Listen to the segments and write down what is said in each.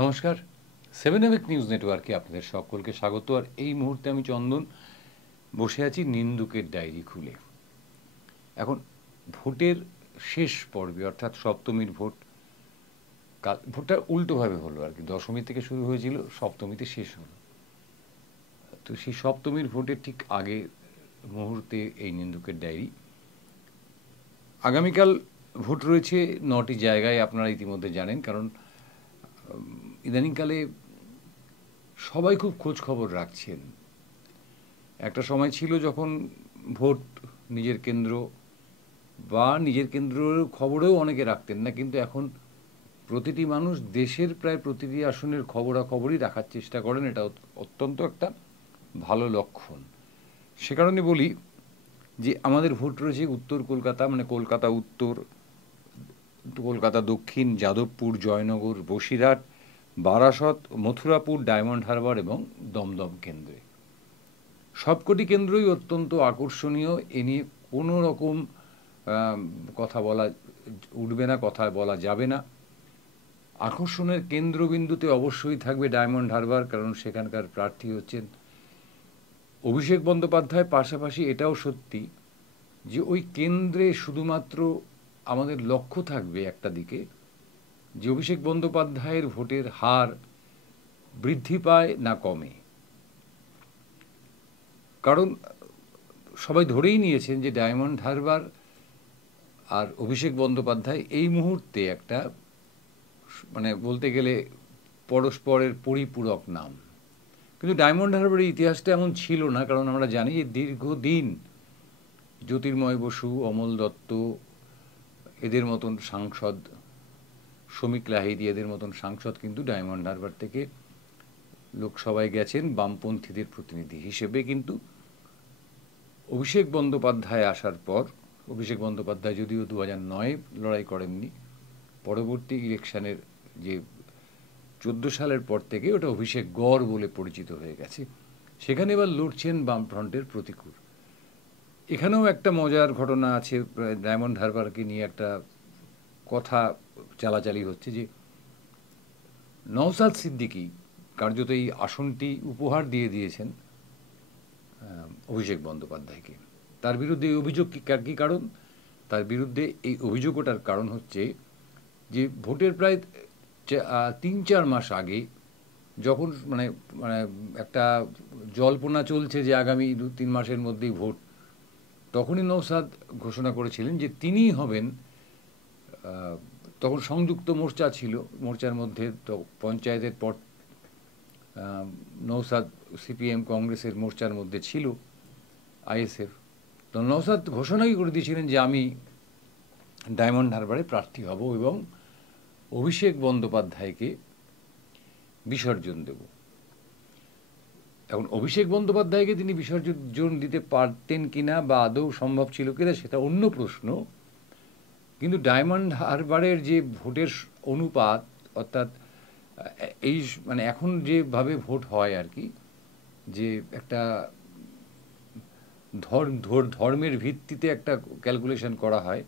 নমস্কার, seven এভেক news নেটওয়ার্কে আপনাদের সকলকে স্বাগত। আর এই মুহূর্তে আমি চন্দন বসে আছি নিন্দুকের ডায়েরি খুলে। এখন ভোটের শেষ পর্বে, অর্থাৎ সপ্তমীর ভোট। ভোটটা উল্টোভাবে হলো আর কি, দশমী থেকে শুরু হয়েছিল, সপ্তমীতে শেষ হলো। তো সেই সপ্তমীর ভোটের ঠিক আগে মুহূর্তে এই নিন্দুকের ডায়েরি। আগামীকাল ভোট রয়েছে 9টি জায়গায়, আপনারা ইতিমধ্যে জানেন, কারণ ইদানিংকালে সবাই খুব খোঁজ খবর রাখছেন। একটা সময় ছিল যখন ভোট নিজের কেন্দ্র বা নিজের কেন্দ্রের খবরেও অনেকে রাখতেন না, কিন্তু এখন প্রতিটি মানুষ দেশের প্রায় প্রতিটি আসনের খবরাখবরই রাখার চেষ্টা করেন। এটা অত্যন্ত একটা ভালো লক্ষণ। সে কারণে বলি যে আমাদের ভোট রয়েছে উত্তর কলকাতা, মানে কলকাতা উত্তর, কলকাতা দক্ষিণ, যাদবপুর, জয়নগর, বসিরহাট, বারাসত, মথুরাপুর, ডায়মন্ড হারবার এবং দমদম কেন্দ্রে। সবকটি কেন্দ্রই অত্যন্ত আকর্ষণীয়। এ নিয়ে কোনো রকম কথা বলা উঠবে না, কথা বলা যাবে না। আকর্ষণের কেন্দ্রবিন্দুতে অবশ্যই থাকবে ডায়মন্ড হারবার, কারণ সেখানকার প্রার্থী হচ্ছেন অভিষেক বন্দ্যোপাধ্যায়। পাশাপাশি এটাও সত্যি যে ওই কেন্দ্রে শুধুমাত্র আমাদের লক্ষ্য থাকবে একটা দিকে, যে অভিষেক বন্দ্যোপাধ্যায়ের ভোটের হার বৃদ্ধি পায় না কমে। কারণ সবাই ধরেই নিয়েছেন যে ডায়মন্ড হারবার আর অভিষেক বন্দ্যোপাধ্যায় এই মুহূর্তে একটা, মানে বলতে গেলে পরস্পরের পরিপূরক নাম। কিন্তু ডায়মন্ড হারবারের ইতিহাসটা এমন ছিল না, কারণ আমরা জানি যে দীর্ঘদিন জ্যোতির্ময় বসু, অমল দত্ত, এদের মতন সাংসদ, শ্রমিক লাহিড়ী, এদের মতন সাংসদ কিন্তু ডায়মন্ড হারবার থেকে লোকসভায় গেছেন বামপন্থীদের প্রতিনিধি হিসেবে। কিন্তু অভিষেক বন্দ্যোপাধ্যায় আসার পর, অভিষেক বন্দ্যোপাধ্যায় যদিও 2009 লড়াই করেননি, পরবর্তী ইলেকশনের যে 14 সালের পর থেকে ওটা অভিষেক গড় বলে পরিচিত হয়ে গেছে। সেখানে এবার লড়ছেন বামফ্রন্টের প্রতিকূল। এখানেও একটা মজার ঘটনা আছে। ডায়মন্ড হারবারকে নিয়ে একটা কথা চালাচালি হচ্ছে যে নওশাদ সিদ্দিকী কার্যত এই আসনটি উপহার দিয়ে দিয়েছেন অভিষেক বন্দ্যোপাধ্যায়কে। তার বিরুদ্ধে এই অভিযোগ কী কারণ? তার বিরুদ্ধে এই অভিযোগ ওঠার কারণ হচ্ছে যে ভোটের প্রায় 3-4 মাস আগে, যখন মানে মানে একটা জল্পনা চলছে যে আগামী 2-3 মাসের মধ্যেই ভোট, তখনই নওশাদ ঘোষণা করেছিলেন যে তিনিই হবেন, তখন সংযুক্ত মোর্চা ছিল, মোর্চার মধ্যে তো পঞ্চায়েতের পর নওশাদ সিপিএম কংগ্রেসের মোর্চার মধ্যে ছিল আইএসএফ। তো নওশাদ ঘোষণাই করে দিয়েছিলেন যে আমি ডায়মন্ড হারবারে প্রার্থী হব এবং অভিষেক বন্দ্যোপাধ্যায়কে বিসর্জন দেব। এখন অভিষেক বন্দ্যোপাধ্যায়কে তিনি বিসর্জন দিতে পারতেন কিনা বা আদৌ সম্ভব ছিল কিনা সেটা অন্য প্রশ্ন। কিন্তু ডায়মন্ড হারবারের যে ভোটের অনুপাত, অর্থাৎ এই মানে এখন যেভাবে ভোট হয় আর কি, যে একটা ধর্মের ভিত্তিতে একটা ক্যালকুলেশন করা হয়,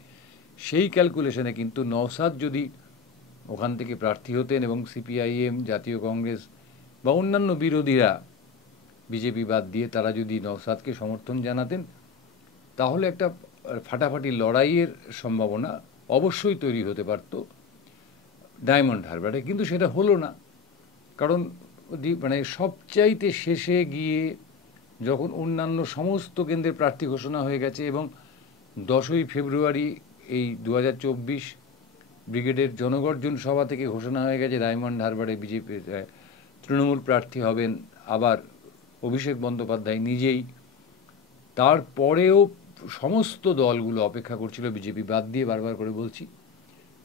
সেই ক্যালকুলেশনে কিন্তু নওশাদ যদি ওখান থেকে প্রার্থী হতেন এবং সিপিআইএম, জাতীয় কংগ্রেস বা অন্যান্য বিরোধীরা, বিজেপি বাদ দিয়ে, তারা যদি নওশাদকে সমর্থন জানাতেন, তাহলে একটা ফাটাফাটি লড়াইয়ের সম্ভাবনা অবশ্যই তৈরি হতে পারত ডায়মন্ড হারবারে। কিন্তু সেটা হলো না, কারণ মানে সবচাইতে শেষে গিয়ে যখন অন্যান্য সমস্ত কেন্দ্রের প্রার্থী ঘোষণা হয়ে গেছে এবং 10ই ফেব্রুয়ারি এই 2024 ব্রিগেডের জনগর্জন সভা থেকে ঘোষণা হয়ে গেছে ডায়মন্ড হারবারে বিজেপি তৃণমূল প্রার্থী হবেন আবার অভিষেক বন্দ্যোপাধ্যায় নিজেই। তারপরেও সমস্ত দলগুলো অপেক্ষা করছিল, বিজেপি বাদ দিয়ে, বারবার করে বলছি,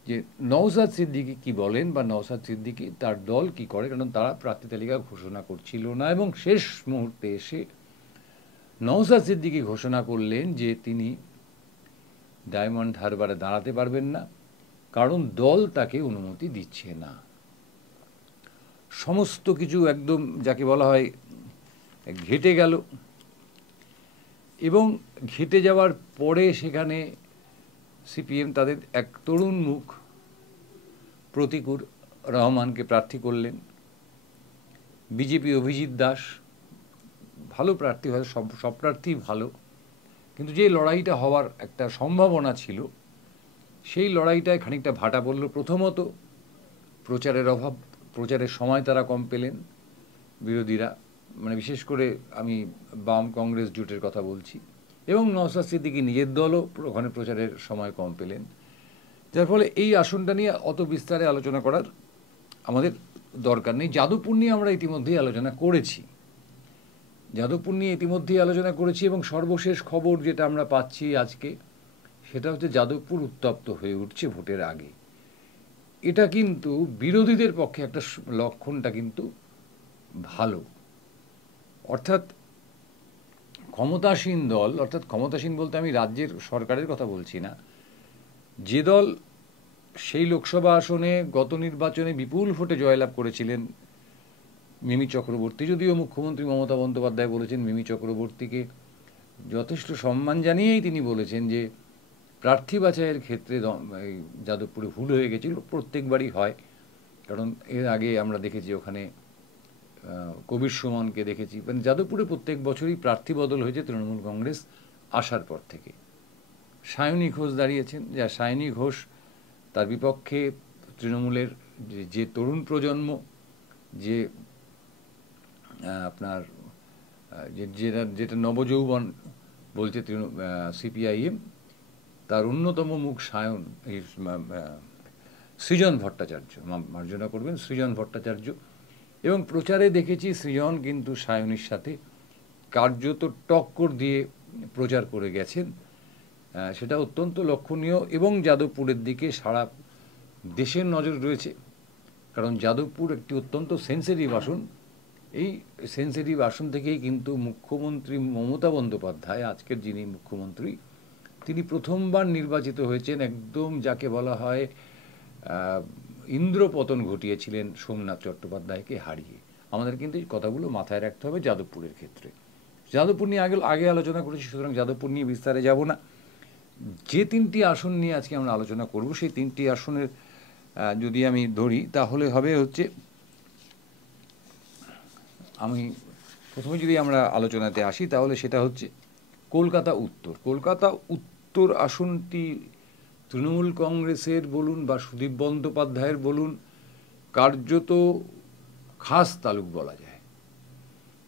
যে নওশাদ সিদ্দিকী কি বলেন বা নওশাদ সিদ্দিকী তার দল কি করে, কারণ তারা প্রার্থী তালিকা ঘোষণা করছিল না। এবং শেষ মুহূর্তে এসে নওশাদ সিদ্দিকী ঘোষণা করলেন যে তিনি ডায়মন্ড হারবারে দাঁড়াতে পারবেন না, কারণ দল তাকে অনুমতি দিচ্ছে না। সমস্ত কিছু একদম যাকে বলা হয় ঘেটে গেল। এবং ঘেটে যাওয়ার পরে সেখানে সিপিএম তাদের এক তরুণ মুখ প্রতিকূল রহমানকে প্রার্থী করলেন। বিজেপি অভিজিৎ দাস ভালো প্রার্থী, হয়তো সব প্রার্থীই ভালো, কিন্তু যে লড়াইটা হওয়ার একটা সম্ভাবনা ছিল সেই লড়াইটায় খানিকটা ভাটা পড়ল। প্রথমত প্রচারের অভাব, প্রচারের সময় তারা কম পেলেন বিরোধীরা, মানে বিশেষ করে আমি বাম কংগ্রেস জোটের কথা বলছি, এবং নওশাদ সিদ্দিকী নিজের দলও ওখানে প্রচারের সময় কম পেলেন, যার ফলে এই আসনটা নিয়ে অত বিস্তারে আলোচনা করার আমাদের দরকার নেই। যাদবপুর নিয়ে আমরা ইতিমধ্যেই আলোচনা করেছি, এবং সর্বশেষ খবর যেটা আমরা পাচ্ছি আজকে সেটা হচ্ছে যাদবপুর উত্তপ্ত হয়ে উঠছে ভোটের আগে। এটা কিন্তু বিরোধীদের পক্ষে একটা লক্ষণটা কিন্তু ভালো। অর্থাৎ ক্ষমতাসীন দল, অর্থাৎ ক্ষমতাসীন বলতে আমি রাজ্যের সরকারের কথা বলছি না, যে দল সেই লোকসভা আসনে গত নির্বাচনে বিপুল ভোটে জয়লাভ করেছিলেন মিমি চক্রবর্তী, যদিও মুখ্যমন্ত্রী মমতা বন্দ্যোপাধ্যায় বলেছেন মিমি চক্রবর্তীকে যথেষ্ট সম্মান জানিয়েই তিনি বলেছেন যে প্রার্থী বাছাইয়ের ক্ষেত্রে যাদবপুরে ভুল হয়ে গেছিল, প্রত্যেকবারই হয়, কারণ এর আগে আমরা দেখেছি ওখানে কবির সুমনকে দেখেছি, মানে যাদবপুরে প্রত্যেক বছরই প্রার্থী বদল হয়েছে তৃণমূল কংগ্রেস আসার পর থেকে। সায়নী ঘোষ দাঁড়িয়েছেন, যা সায়নী ঘোষ তার বিপক্ষে তৃণমূলের যে তরুণ প্রজন্ম, যে আপনার যেটা নবযৌবন বলছে সিপিআইএম, তার অন্যতম মুখ সৃজন ভট্টাচার্য, মার্জনা করবেন, সৃজন ভট্টাচার্য, এবং প্রচারে দেখেছি সৃজন কিন্তু সায়নীর সাথে কার্যত টক্কর দিয়ে প্রচার করে গেছেন, সেটা অত্যন্ত লক্ষণীয়। এবং যাদবপুরের দিকে সারা দেশের নজর রয়েছে, কারণ যাদবপুর একটি অত্যন্ত সেন্সিটিভ আসন। এই সেন্সিটিভ আসন থেকেই কিন্তু মুখ্যমন্ত্রী মমতা বন্দ্যোপাধ্যায়, আজকের যিনি মুখ্যমন্ত্রী, তিনি প্রথমবার নির্বাচিত হয়েছেন, একদম যাকে বলা হয় ইন্দ্রপতন ঘটিয়েছিলেন সোমনাথ চট্টোপাধ্যায়কে হারিয়ে। আমাদের কিন্তু এই কথাগুলো মাথায় রাখতে হবে যাদবপুরের ক্ষেত্রে। যাদবপুর নিয়ে আগে আলোচনা করেছি, সুতরাং যাদবপুর নিয়ে বিস্তারে যাব না। যে তিনটি আসন নিয়ে আজকে আমরা আলোচনা করব, সেই তিনটি আসনের যদি আমি ধরি তাহলে হবে হচ্ছে, আমি প্রথমে যদি আমরা আলোচনাতে আসি তাহলে সেটা হচ্ছে কলকাতা উত্তর আসনটি তৃণমূল কংগ্রেসের বলুন বা সুদীপ বন্দ্যোপাধ্যায়ের বলুন, কার্যত খাস তালুক বলা যায়।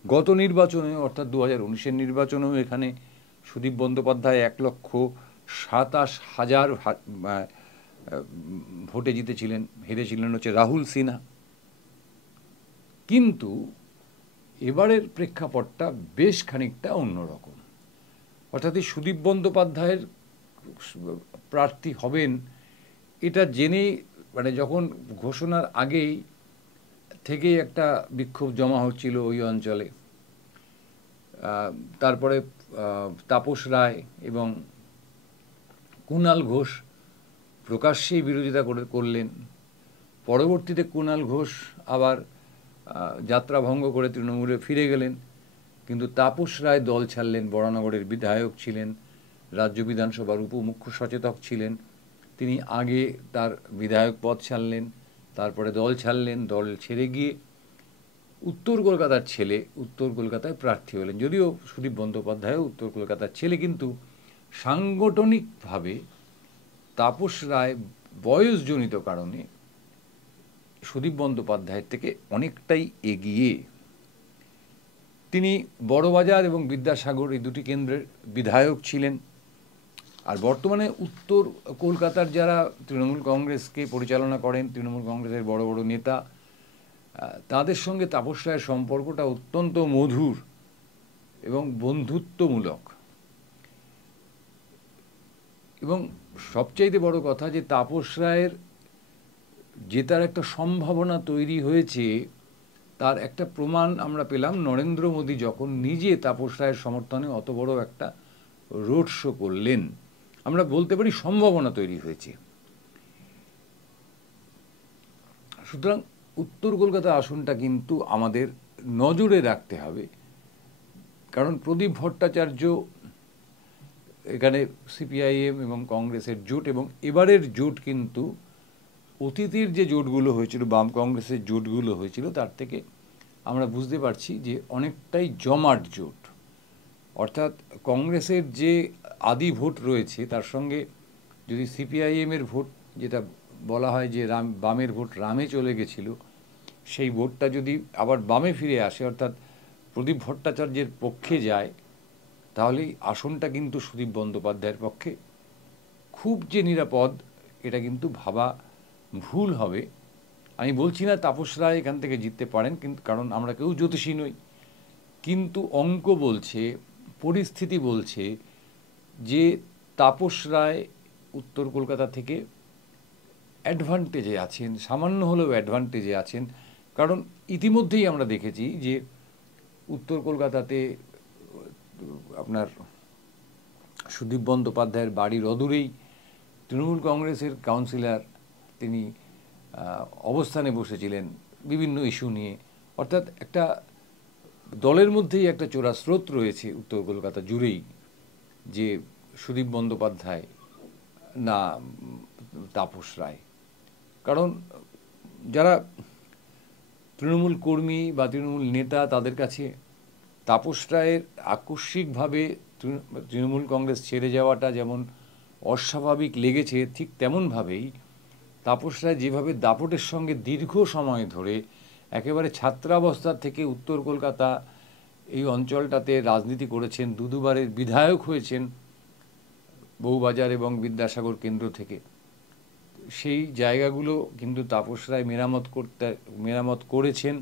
গত নির্বাচনে অর্থাৎ 2019-এর নির্বাচনেও এখানে সুদীপ বন্দ্যোপাধ্যায় 1,27,000 ভোটে জিতেছিলেন, হেরেছিলেন হচ্ছে রাহুল সিনহা। কিন্তু এবারের প্রেক্ষাপটটা বেশ খানিকটা অন্যরকম। অর্থাৎ এই সুদীপ বন্দ্যোপাধ্যায়ের প্রার্থী হবেন এটা জেনেই, মানে যখন ঘোষণার আগেই থেকেই একটা বিক্ষোভ জমা হচ্ছিল ওই অঞ্চলে। তারপরে তাপস রায় এবং কুণাল ঘোষ প্রকাশ্যেই বিরোধিতা করলেন। পরবর্তীতে কুণাল ঘোষ আবার যাত্রা ভঙ্গ করে তৃণমূলে ফিরে গেলেন, কিন্তু তাপস রায় দল ছাড়লেন। বরানগরের বিধায়ক ছিলেন, রাজ্য বিধানসভার উপমুখ্য সচেতক ছিলেন, তিনি আগে তার বিধায়ক পদ ছাড়লেন, তারপরে দল ছাড়লেন, দল ছেড়ে গিয়ে উত্তর কলকাতার ছেলে উত্তর কলকাতায় প্রার্থী হলেন। যদিও সুদীপ বন্দ্যোপাধ্যায়ও উত্তর কলকাতার ছেলে, কিন্তু সাংগঠনিকভাবে তাপস রায় বয়সজনিত কারণে সুদীপ বন্দ্যোপাধ্যায়ের থেকে অনেকটাই এগিয়ে। তিনি বড়বাজার এবং বিদ্যাসাগর এই দুটি কেন্দ্রের বিধায়ক ছিলেন। আর বর্তমানে উত্তর কলকাতার যারা তৃণমূল কংগ্রেসকে পরিচালনা করেন, তৃণমূল কংগ্রেসের বড় বড় নেতা, তাদের সঙ্গে তাপস রায়ের সম্পর্কটা অত্যন্ত মধুর এবং বন্ধুত্বমূলক। এবং সবচাইতে বড় কথা যে তাপস রায়ের জেতার একটা সম্ভাবনা তৈরি হয়েছে, তার একটা প্রমাণ আমরা পেলাম নরেন্দ্র মোদী যখন নিজে তাপস রায়ের সমর্থনে অত বড় একটা রোড শো করলেন। আমরা বলতে পারি সম্ভাবনা তৈরি হয়েছে। সুতরাং উত্তর কলকাতা আসনটা কিন্তু আমাদের নজরে রাখতে হবে, কারণ প্রদীপ ভট্টাচার্য এখানে সিপিআইএম এবং কংগ্রেসের জোট, এবং এবারের জোট কিন্তু অতীতের যে জোটগুলো হয়েছিল, বাম কংগ্রেসের জোটগুলো হয়েছিল, তার থেকে আমরা বুঝতে পারছি যে অনেকটাই জমাট জোট। অর্থাৎ কংগ্রেসের যে আদি ভোট রয়েছে তার সঙ্গে যদি সিপিআইএমের ভোট, যেটা বলা হয় যে বামের ভোট রামে চলে গেছিল, সেই ভোটটা যদি আবার বামে ফিরে আসে, অর্থাৎ প্রদীপ ভট্টাচার্যের পক্ষে যায়, তাহলে আসনটা কিন্তু সুদীপ বন্দ্যোপাধ্যায়ের পক্ষে খুব যে নিরাপদ, এটা কিন্তু ভাবা ভুল হবে। আমি বলছি না তাপস রায় এখান থেকে জিততে পারেন, কিন্তু কারণ আমরা কেউ জ্যোতিষী নই, কিন্তু অঙ্ক বলছে, পরিস্থিতি বলছে যে তাপস রায় উত্তর কলকাতা থেকে অ্যাডভান্টেজে আছেন, সামান্য হলেও অ্যাডভান্টেজে আছেন। কারণ ইতিমধ্যেই আমরা দেখেছি যে উত্তর কলকাতাতে আপনার সুদীপ বন্দ্যোপাধ্যায়ের বাড়ির অদূরেই তৃণমূল কংগ্রেসের কাউন্সিলর তিনি অবস্থানে বসেছিলেন বিভিন্ন ইস্যু নিয়ে। অর্থাৎ একটা দলের মধ্যেই একটা চোরা স্রোত রয়েছে উত্তর কলকাতা জুড়েই, যে সুদীপ বন্দ্যোপাধ্যায় না তাপস রায়। কারণ যারা তৃণমূল কর্মী বা তৃণমূল নেতা, তাদের কাছে তাপস রায়ের আকস্মিকভাবে তৃণমূল কংগ্রেস ছেড়ে যাওয়াটা যেমন অস্বাভাবিক লেগেছে, ঠিক তেমনভাবেই তাপস রায় যেভাবে দাপটের সঙ্গে দীর্ঘ সময় ধরে একেবারে ছাত্রাবস্থা থেকে উত্তর কলকাতা এই অঞ্চলটাতে রাজনীতি করেছেন, দুবারের বিধায়ক হয়েছেন বউবাজার এবং বিদ্যাসাগর কেন্দ্র থেকে, সেই জায়গাগুলো কিন্তু তাপস রায় মেরামত করেছেন,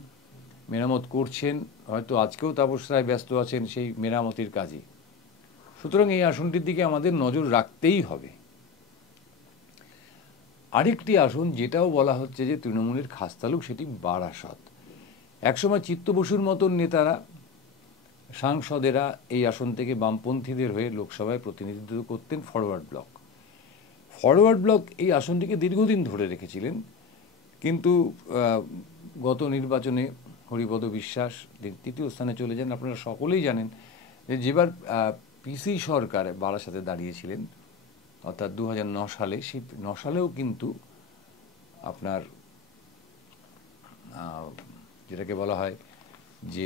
মেরামত করছেন। হয়তো আজকেও তাপস রায় ব্যস্ত আছেন সেই মেরামতির কাজে। সুতরাং এই আসনটির দিকে আমাদের নজর রাখতেই হবে। আরেকটি আসন যেটাও বলা হচ্ছে যে তৃণমূলের খাসতালুক, সেটি বারাসত। একসময় চিত্ত বসুর মতন নেতারা, সাংসদেরা এই আসন থেকে বামপন্থীদের হয়ে লোকসভায় প্রতিনিধিত্ব করতেন। ফরওয়ার্ড ব্লক এই আসনটিকে দীর্ঘদিন ধরে রেখেছিলেন, কিন্তু গত নির্বাচনে হরিপদ বিশ্বাস তৃতীয় স্থানে চলে যান। আপনারা সকলেই জানেন যে যেবার পিসি সরকার বারাসাতে দাঁড়িয়েছিলেন, অর্থাৎ 2009 সালে, সেই 9 সালেও কিন্তু আপনার যেটাকে বলা হয় যে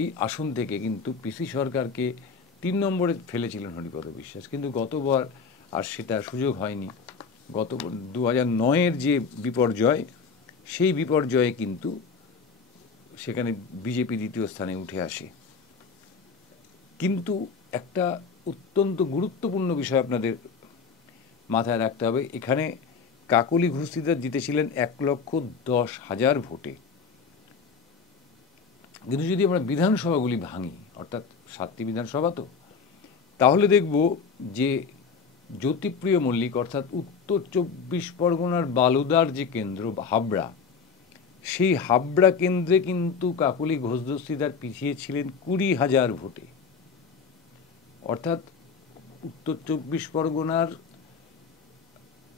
এই আসন থেকে কিন্তু পিসি সরকারকে 3 নম্বরে ফেলেছিলেন হরিপদ বিশ্বাস, কিন্তু গতবার আর সেটা সুযোগ হয়নি। গত 2009-এর যে বিপর্যয়, সেই বিপর্যয়ে কিন্তু সেখানে বিজেপি দ্বিতীয় স্থানে উঠে আসে। কিন্তু একটা অত্যন্ত গুরুত্বপূর্ণ বিষয় আপনাদের মাথায় রাখতে হবে, এখানে কাকলি ঘোষিদার জিতেছিলেন 1,10,000 ভোটে। কিন্তু যদি আমরা বিধানসভাগুলি ভাঙি, অর্থাৎ 7টি বিধানসভা তো, তাহলে দেখব যে জ্যোতিপ্রিয় মল্লিক, অর্থাৎ উত্তর 24 পরগনার বালুদার যে কেন্দ্র হাবড়া, সেই হাবড়া কেন্দ্রে কিন্তু কাকলি ঘোষ দস্তিদার পিছিয়ে ছিলেন 20,000 ভোটে। অর্থাৎ উত্তর 24 পরগনার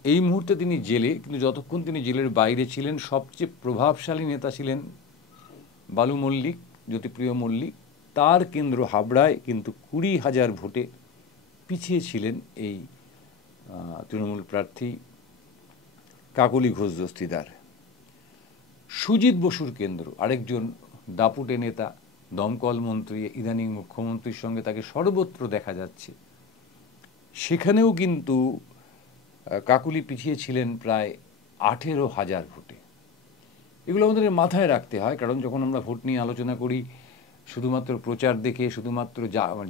এই মুহূর্তে তিনি জেলে, কিন্তু যতক্ষণ তিনি জেলের বাইরে ছিলেন সবচেয়ে প্রভাবশালী নেতা ছিলেন বালু মল্লিক, জ্যোতিপ্রিয় মল্লিক। তার কেন্দ্র হাবড়ায় কিন্তু 20,000 ভোটে পিছিয়ে ছিলেন এই তৃণমূল প্রার্থী কাকলি ঘোষ দস্তিদার। সুজিত বসুর কেন্দ্র, আরেকজন দাপুটে নেতা, দমকল মন্ত্রী, ইদানিং মুখ্যমন্ত্রীর সঙ্গে তাকে সর্বত্র দেখা যাচ্ছে, সেখানেও কিন্তু কাকলি পিছিয়ে ছিলেন প্রায় 18,000 ভোটে। এগুলো আমাদের মাথায় রাখতে হয়, কারণ যখন আমরা ভোট নিয়ে আলোচনা করি শুধুমাত্র প্রচার দেখে, শুধুমাত্র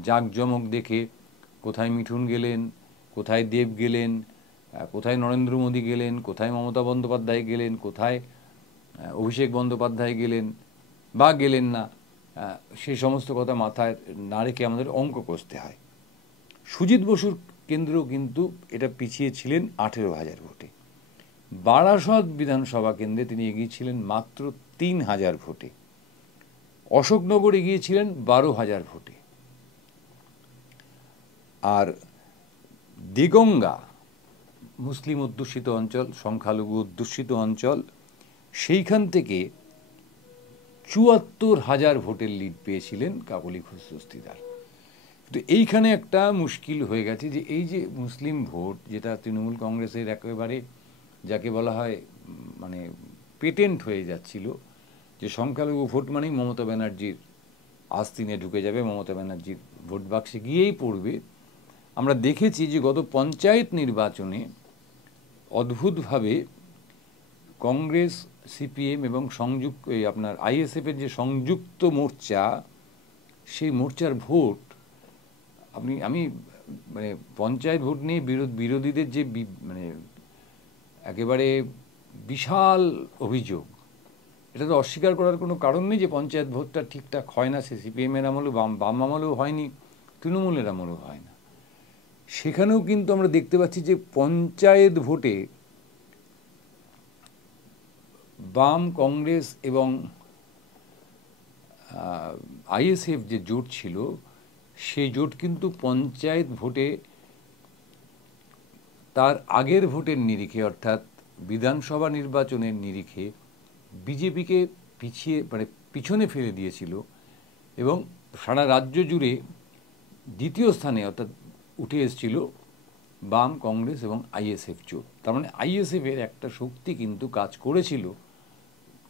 জাঁকজমক দেখে, কোথায় মিঠুন গেলেন, কোথায় দেব গেলেন, কোথায় নরেন্দ্র মোদী গেলেন, কোথায় মমতা বন্দ্যোপাধ্যায় গেলেন, কোথায় অভিষেক বন্দ্যোপাধ্যায় গেলেন বা গেলেন না, সেই সমস্ত কথা মাথায় না রেখে আমাদের অঙ্ক কষতে হয়। সুজিত বসুর কেন্দ্র কিন্তু এটা পিছিয়ে ছিলেন 18,000 ভোটে। বারাসত বিধানসভা কেন্দ্রে তিনি এগিয়েছিলেন মাত্র 3,000 ভোটে। অশোকনগর এগিয়েছিলেন 12,000 ভোটে। আর দেগঙ্গা, মুসলিম অধ্যুষিত অঞ্চল, সংখ্যালঘু অধ্যুষিত অঞ্চল, সেইখান থেকে 74,000 ভোটের লিড পেয়েছিলেন কাকলি ঘোষ দস্তিদার। তো এইখানে একটা মুশকিল হয়ে গেছে যে এই যে মুসলিম ভোট, যেটা তৃণমূল কংগ্রেসের একেবারে যাকে বলা হয় মানে পেটেন্ট হয়ে যাচ্ছিল, যে সংখ্যালঘু ভোট মানেই মমতা ব্যানার্জির আস্তিনে ঢুকে যাবে, মমতা ব্যানার্জির ভোট বাক্সে গিয়েই পড়বে। আমরা দেখেছি যে গত পঞ্চায়েত নির্বাচনে অদ্ভুতভাবে কংগ্রেস, সিপিএম এবং সংযুক্ত আপনার আইএসএফের যে সংযুক্ত মোর্চা, সেই মোর্চার ভোট আমি মানে পঞ্চায়েত ভোট নিয়ে বিরোধীদের যে মানে একেবারে বিশাল অভিযোগ, এটা তো অস্বীকার করার কোনো কারণ নেই যে পঞ্চায়েত ভোটটা ঠিকঠাক হয় না। সে সিপিএমের আমলেও বাম আমলেও হয়নি, তৃণমূলের আমলেও হয় না। সেখানেও কিন্তু আমরা দেখতে পাচ্ছি যে পঞ্চায়েত ভোটে বাম, কংগ্রেস এবং আইএসএফ যে জোট ছিল, সেই জোট কিন্তু পঞ্চায়েত ভোটে তার আগের ভোটের নিরিখে, অর্থাৎ বিধানসভা নির্বাচনের নিরিখে বিজেপিকে পিছনে ফেলে দিয়েছিল এবং সারা রাজ্য জুড়ে দ্বিতীয় স্থানে অর্থাৎ উঠে এসেছিল বাম, কংগ্রেস এবং আইএসএফ জোট। তার মানে আইএসএফের একটা শক্তি কিন্তু কাজ করেছিল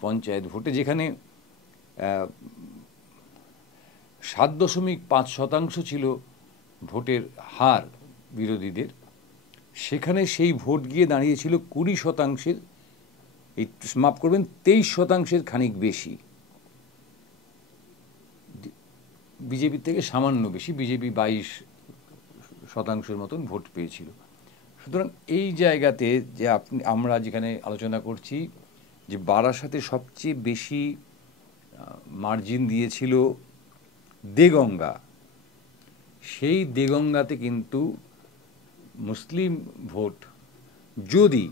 পঞ্চায়েত ভোটে, যেখানে 7.5% ছিল ভোটের হার বিরোধীদের, সেখানে সেই ভোট গিয়ে দাঁড়িয়েছিল 20%, এই মাফ করবেন 23% খানিক বেশি, বিজেপির থেকে সামান্য বেশি। বিজেপি 22% মতন ভোট পেয়েছিল। সুতরাং এই জায়গাতে যে আমরা যেখানে আলোচনা করছি যে বারাসাতে সবচেয়ে বেশি মার্জিন দিয়েছিল দেগঙ্গা, সেই দেগঙ্গাতে কিন্তু মুসলিম ভোট, যদি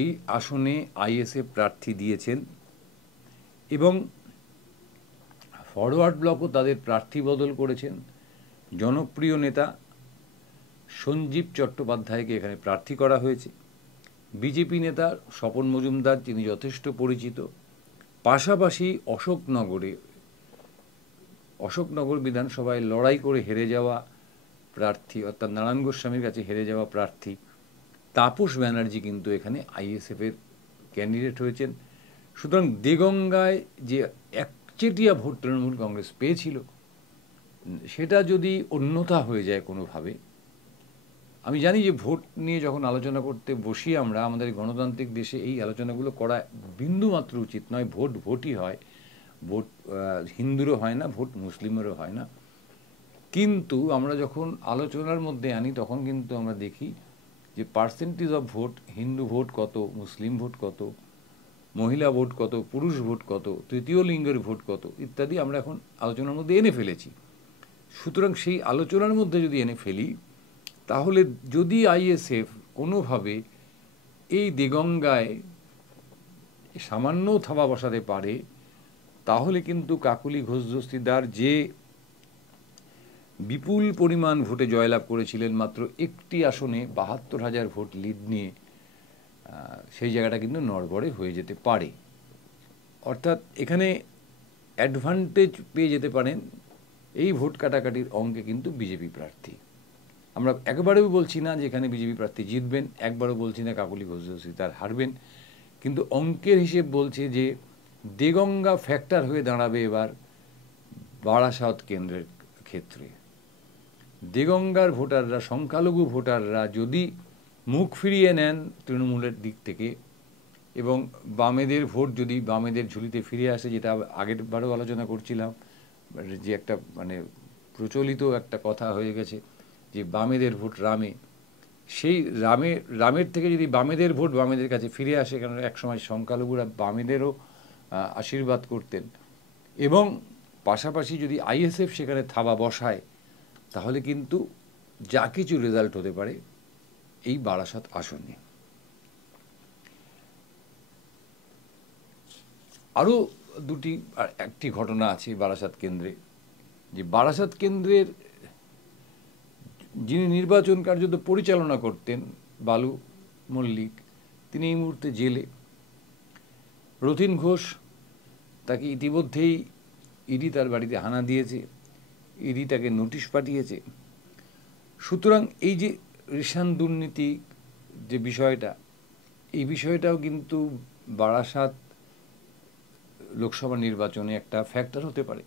এই আসনে আইএসএফ প্রার্থী দিয়েছেন এবং ফরওয়ার্ড ব্লকও তাদের প্রার্থী বদল করেছেন, জনপ্রিয় নেতা সঞ্জীব চট্টোপাধ্যায়কে এখানে প্রার্থী করা হয়েছে, বিজেপি নেতা স্বপন মজুমদার, তিনি যথেষ্ট পরিচিত, পাশাপাশি অশোকনগর বিধানসভায় লড়াই করে হেরে যাওয়া প্রার্থী, অর্থাৎ নারায়ণ গোস্বামীর কাছে হেরে যাওয়া প্রার্থী তাপস ব্যানার্জি কিন্তু এখানে আইএসএফের ক্যান্ডিডেট হয়েছেন। সুতরাং দেগঙ্গায় যে একচেটিয়া ভোট তৃণমূল কংগ্রেস পেয়েছিল, সেটা যদি অন্যথা হয়ে যায় কোনোভাবে, আমি জানি যে ভোট নিয়ে যখন আলোচনা করতে বসি আমরা, আমাদের গণতান্ত্রিক দেশে এই আলোচনাগুলো করা বিন্দুমাত্র উচিত নয়। ভোট ভোটই হয়, ভোট হিন্দুরও হয় না, ভোট মুসলিমেরও হয় না। কিন্তু আমরা যখন আলোচনার মধ্যে আনি তখন কিন্তু আমরা দেখি যে percentage of vote, Hindu vote কত, মুসলিম ভোট কত, মহিলা ভোট কত, পুরুষ ভোট কত, তৃতীয় লিঙ্গের ভোট কত ইত্যাদি আমরা এখন আলোচনার মধ্যে এনে ফেলেছি। সুতরাং সেই আলোচনার মধ্যে যদি এনে ফেলি, তাহলে যদি আইএসএফ কোনোভাবে এই দেগঙ্গায় সামান্য থাবা বসাতে পারে, তাহলে কিন্তু কাকলি ঘোষ দস্তিদার যে বিপুল পরিমাণ ভোটে জয়লাভ করেছিলেন মাত্র একটি আসনে 72,000 ভোট লিড নিয়ে, সেই জায়গাটা কিন্তু নড়বড়ে হয়ে যেতে পারে। অর্থাৎ এখানে অ্যাডভান্টেজ পেয়ে যেতে পারেন এই ভোট কাটাকাটির অঙ্কে কিন্তু বিজেপি প্রার্থী। আমরা একবারেও বলছি না যে এখানে বিজেপি প্রার্থী জিতবেন, একবারও বলছি না কাকলি ঘোষ দস্তিদার হারবেন, কিন্তু অঙ্কের হিসেব বলছে যে দেগঙ্গা ফ্যাক্টর হয়ে দাঁড়াবে এবার বারাসাত কেন্দ্রের ক্ষেত্রে। দেগঙ্গার ভোটাররা, সংখ্যালঘু ভোটাররা যদি মুখ ফিরিয়ে নেন তৃণমূলের দিক থেকে এবং বামেদের ভোট যদি বামেদের ঝুলিতে ফিরে আসে, যেটা আগের বারেও আলোচনা করছিলাম, যে একটা মানে প্রচলিত একটা কথা হয়ে গেছে যে বামেদের ভোট রামে, সেই রামের থেকে যদি বামেদের ভোট বামেদের কাছে ফিরে আসে, কারণ একসময় সংখ্যালঘুরা বামেদেরও আশীর্বাদ করতেন, এবং পাশাপাশি যদি আইএসএফ সেখানে থাবা বসায়, তাহলে কিন্তু যা কিছু রেজাল্ট হতে পারে এই বারাসাত আসনে। আরও একটি ঘটনা আছে বারাসাত কেন্দ্রে, যে বারাসাত কেন্দ্রের যিনি নির্বাচন কার্যত পরিচালনা করতেন বালু মল্লিক, তিনি এই মুহূর্তে জেলে। রথীন ঘোষ, তাকে ইতিমধ্যেই ইডি তার বাড়িতে হানা দিয়েছে, ইডি তাকে নোটিশ পাঠিয়েছে। সুতরাং এই যে রেশন দুর্নীতি, যে বিষয়টা, এই বিষয়টাও কিন্তু বারাসাত লোকসভা নির্বাচনে একটা ফ্যাক্টর হতে পারে।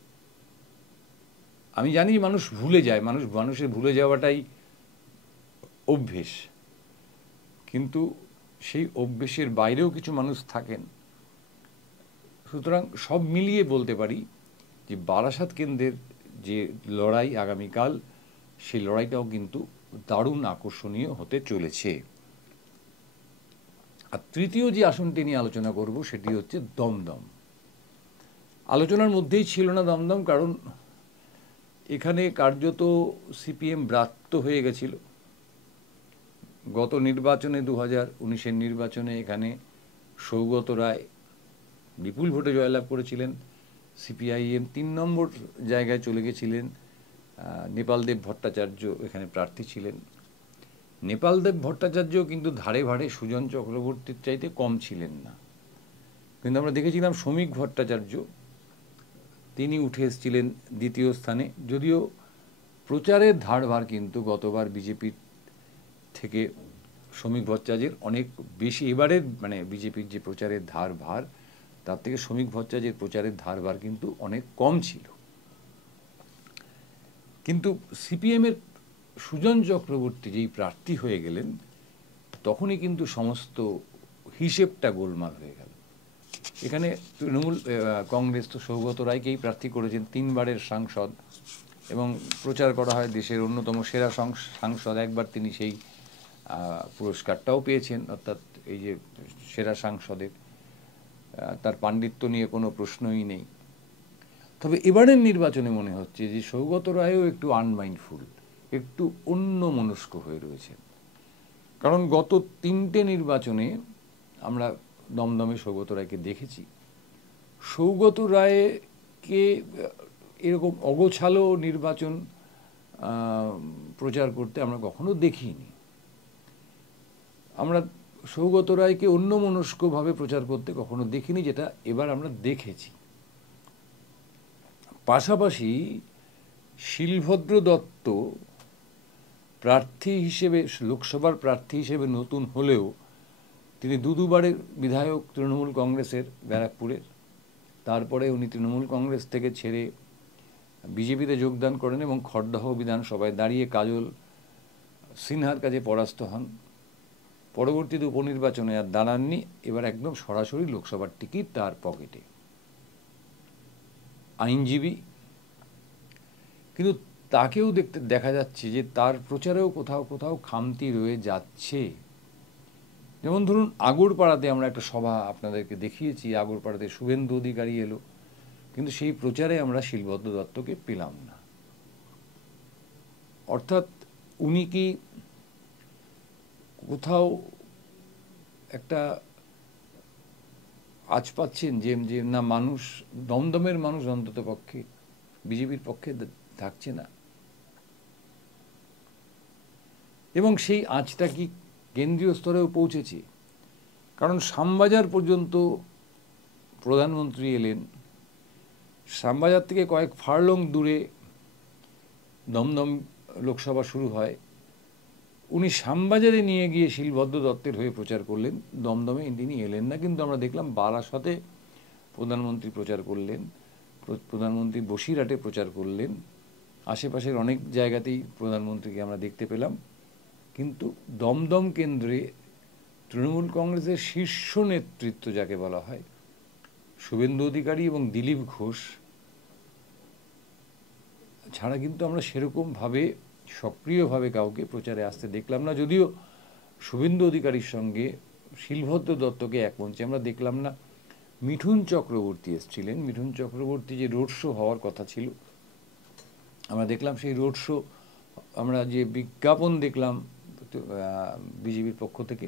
আমি জানি মানুষ ভুলে যায়, মানুষের ভুলে যাওয়াটাই অভ্যেস, কিন্তু সেই অভ্যেসের বাইরেও কিছু মানুষ থাকেন। সুতরাং সব মিলিয়ে বলতে পারি যে বারাসাত কেন্দ্রের যে লড়াই আগামীকাল, সেই লড়াইটাও কিন্তু দারুণ আকর্ষণীয় হতে চলেছে। আর তৃতীয় যে আসনটি নিয়ে আলোচনা করব সেটি হচ্ছে দমদম। আলোচনার মধ্যেই ছিল না দমদম, কারণ এখানে কার্যত সিপিএম ব্রাত্য হয়ে গেছিল। গত নির্বাচনে 2019-এর নির্বাচনে এখানে সৌগত রায় বিপুল ভোটে জয়লাভ করেছিলেন। সিপিআইএম 3 নম্বর জায়গায় চলে গেছিলেন। নেপালদেব ভট্টাচার্য এখানে প্রার্থী ছিলেন। নেপালদেব ভট্টাচার্য কিন্তু ধারে ভাড়ে সুজন চক্রবর্তীর চাইতে কম ছিলেন না, কিন্তু আমরা দেখেছিলাম শ্রমিক ভট্টাচার্য তিনি উঠে এসেছিলেন দ্বিতীয় স্থানে। যদিও প্রচারের ধারভার কিন্তু গতবার বিজেপির থেকে শ্রমিক ভট্টাচার্যের অনেক বেশি, এবারের মানে বিজেপির যে প্রচারের ধারভার তার থেকে শ্রমিক ভট্টাচার্যের প্রচারের ধারভার কিন্তু অনেক কম ছিল। কিন্তু সিপিএমের সুজন চক্রবর্তী যেই প্রার্থী হয়ে গেলেন, তখনই কিন্তু সমস্ত হিসেবটা গোলমাল হয়ে গেল। এখানে তৃণমূল কংগ্রেস তো সৌগত রায়কেই প্রার্থী করেছেন, 3 বারের সাংসদ, এবং প্রচার করা হয় দেশের অন্যতম সেরা সাংসদ। একবার তিনি সেই পুরস্কারটাও পেয়েছেন, অর্থাৎ এই যে সেরা সাংসদের, তার পাণ্ডিত্য নিয়ে কোনো প্রশ্নই নেই। তবে এবারের নির্বাচনে মনে হচ্ছে যে সৌগত রায়ও একটু আনমাইন্ডফুল, একটু অন্যমনস্ক হয়ে রয়েছেন। কারণ গত 3টে নির্বাচনে আমরা দমদমে সৌগত রায়কে দেখেছি। সৌগত রায়কে এরকম অগোছালো নির্বাচন প্রচার করতে আমরা কখনো দেখিনি। আমরা সৌগত রায়কে অন্যমনস্কভাবে প্রচার করতে কখনো দেখিনি, যেটা এবার আমরা দেখেছি। পাশাপাশি শিলভদ্র দত্ত প্রার্থী হিসেবে, লোকসভার প্রার্থী হিসেবে নতুন হলেও তিনি দুবারের বিধায়ক তৃণমূল কংগ্রেসের ব্যারাকপুরের। তারপরে উনি তৃণমূল কংগ্রেস থেকে ছেড়ে বিজেপিতে যোগদান করেন এবং খড়দহ বিধানসভায় দাঁড়িয়ে কাজল সিনহার কাছে পরাস্ত হন। পরবর্তীতে উপনির্বাচনে আর দাঁড়াননি, এবার একদম সরাসরি লোকসভার টিকিট তার পকেটে। আইনজীবী, কিন্তু তাকেও দেখা যাচ্ছে যে তার প্রচারেও কোথাও কোথাও খামতি রয়ে যাচ্ছে। যেমন ধরুন আগরপাড়াতে আমরা একটা সভা আপনাদেরকে দেখিয়েছি, আগরপাড়াতে শুভেন্দু অধিকারী এলো, কিন্তু সেই প্রচারে আমরা শিলভদ্র দত্তকে পেলাম না। অর্থাৎ উনি কি কোথাও একটা আজ পাচ্ছেন যে না, মানুষ, দমদমের মানুষ অন্তত পক্ষে বিজেপির পক্ষে থাকছে না, এবং সেই আঁচটা কি কেন্দ্রীয় স্তরেও পৌঁছেছে। কারণ শ্যামবাজার পর্যন্ত প্রধানমন্ত্রী এলেন, শ্যামবাজার থেকে কয়েক ফার্লং দূরে দমদম লোকসভা শুরু হয়। উনি শ্যামবাজারে নিয়ে গিয়ে শিলভদ্র দত্তের হয়ে প্রচার করলেন, দমদমে তিনি এলেন না। কিন্তু আমরা দেখলাম বারাসতে প্রধানমন্ত্রী প্রচার করলেন, প্রধানমন্ত্রী বসিরহাটে প্রচার করলেন, আশেপাশের অনেক জায়গাতেই প্রধানমন্ত্রীকে আমরা দেখতে পেলাম। কিন্তু দমদম কেন্দ্রে তৃণমূল কংগ্রেসের শীর্ষ নেতৃত্ব যাকে বলা হয়, শুভেন্দু অধিকারী এবং দিলীপ ঘোষ ছাড়া কিন্তু আমরা সেরকমভাবে সক্রিয়ভাবে কাউকে প্রচারে আসতে দেখলাম না। যদিও শুভেন্দু অধিকারীর সঙ্গে শিলভদ্র দত্তকে এক মঞ্চে আমরা দেখলাম না। মিঠুন চক্রবর্তী এসেছিলেন। মিঠুন চক্রবর্তী যে রোড শো হওয়ার কথা ছিল, আমরা দেখলাম সেই রোড শো, আমরা যে বিজ্ঞাপন দেখলাম বিজেপির পক্ষ থেকে,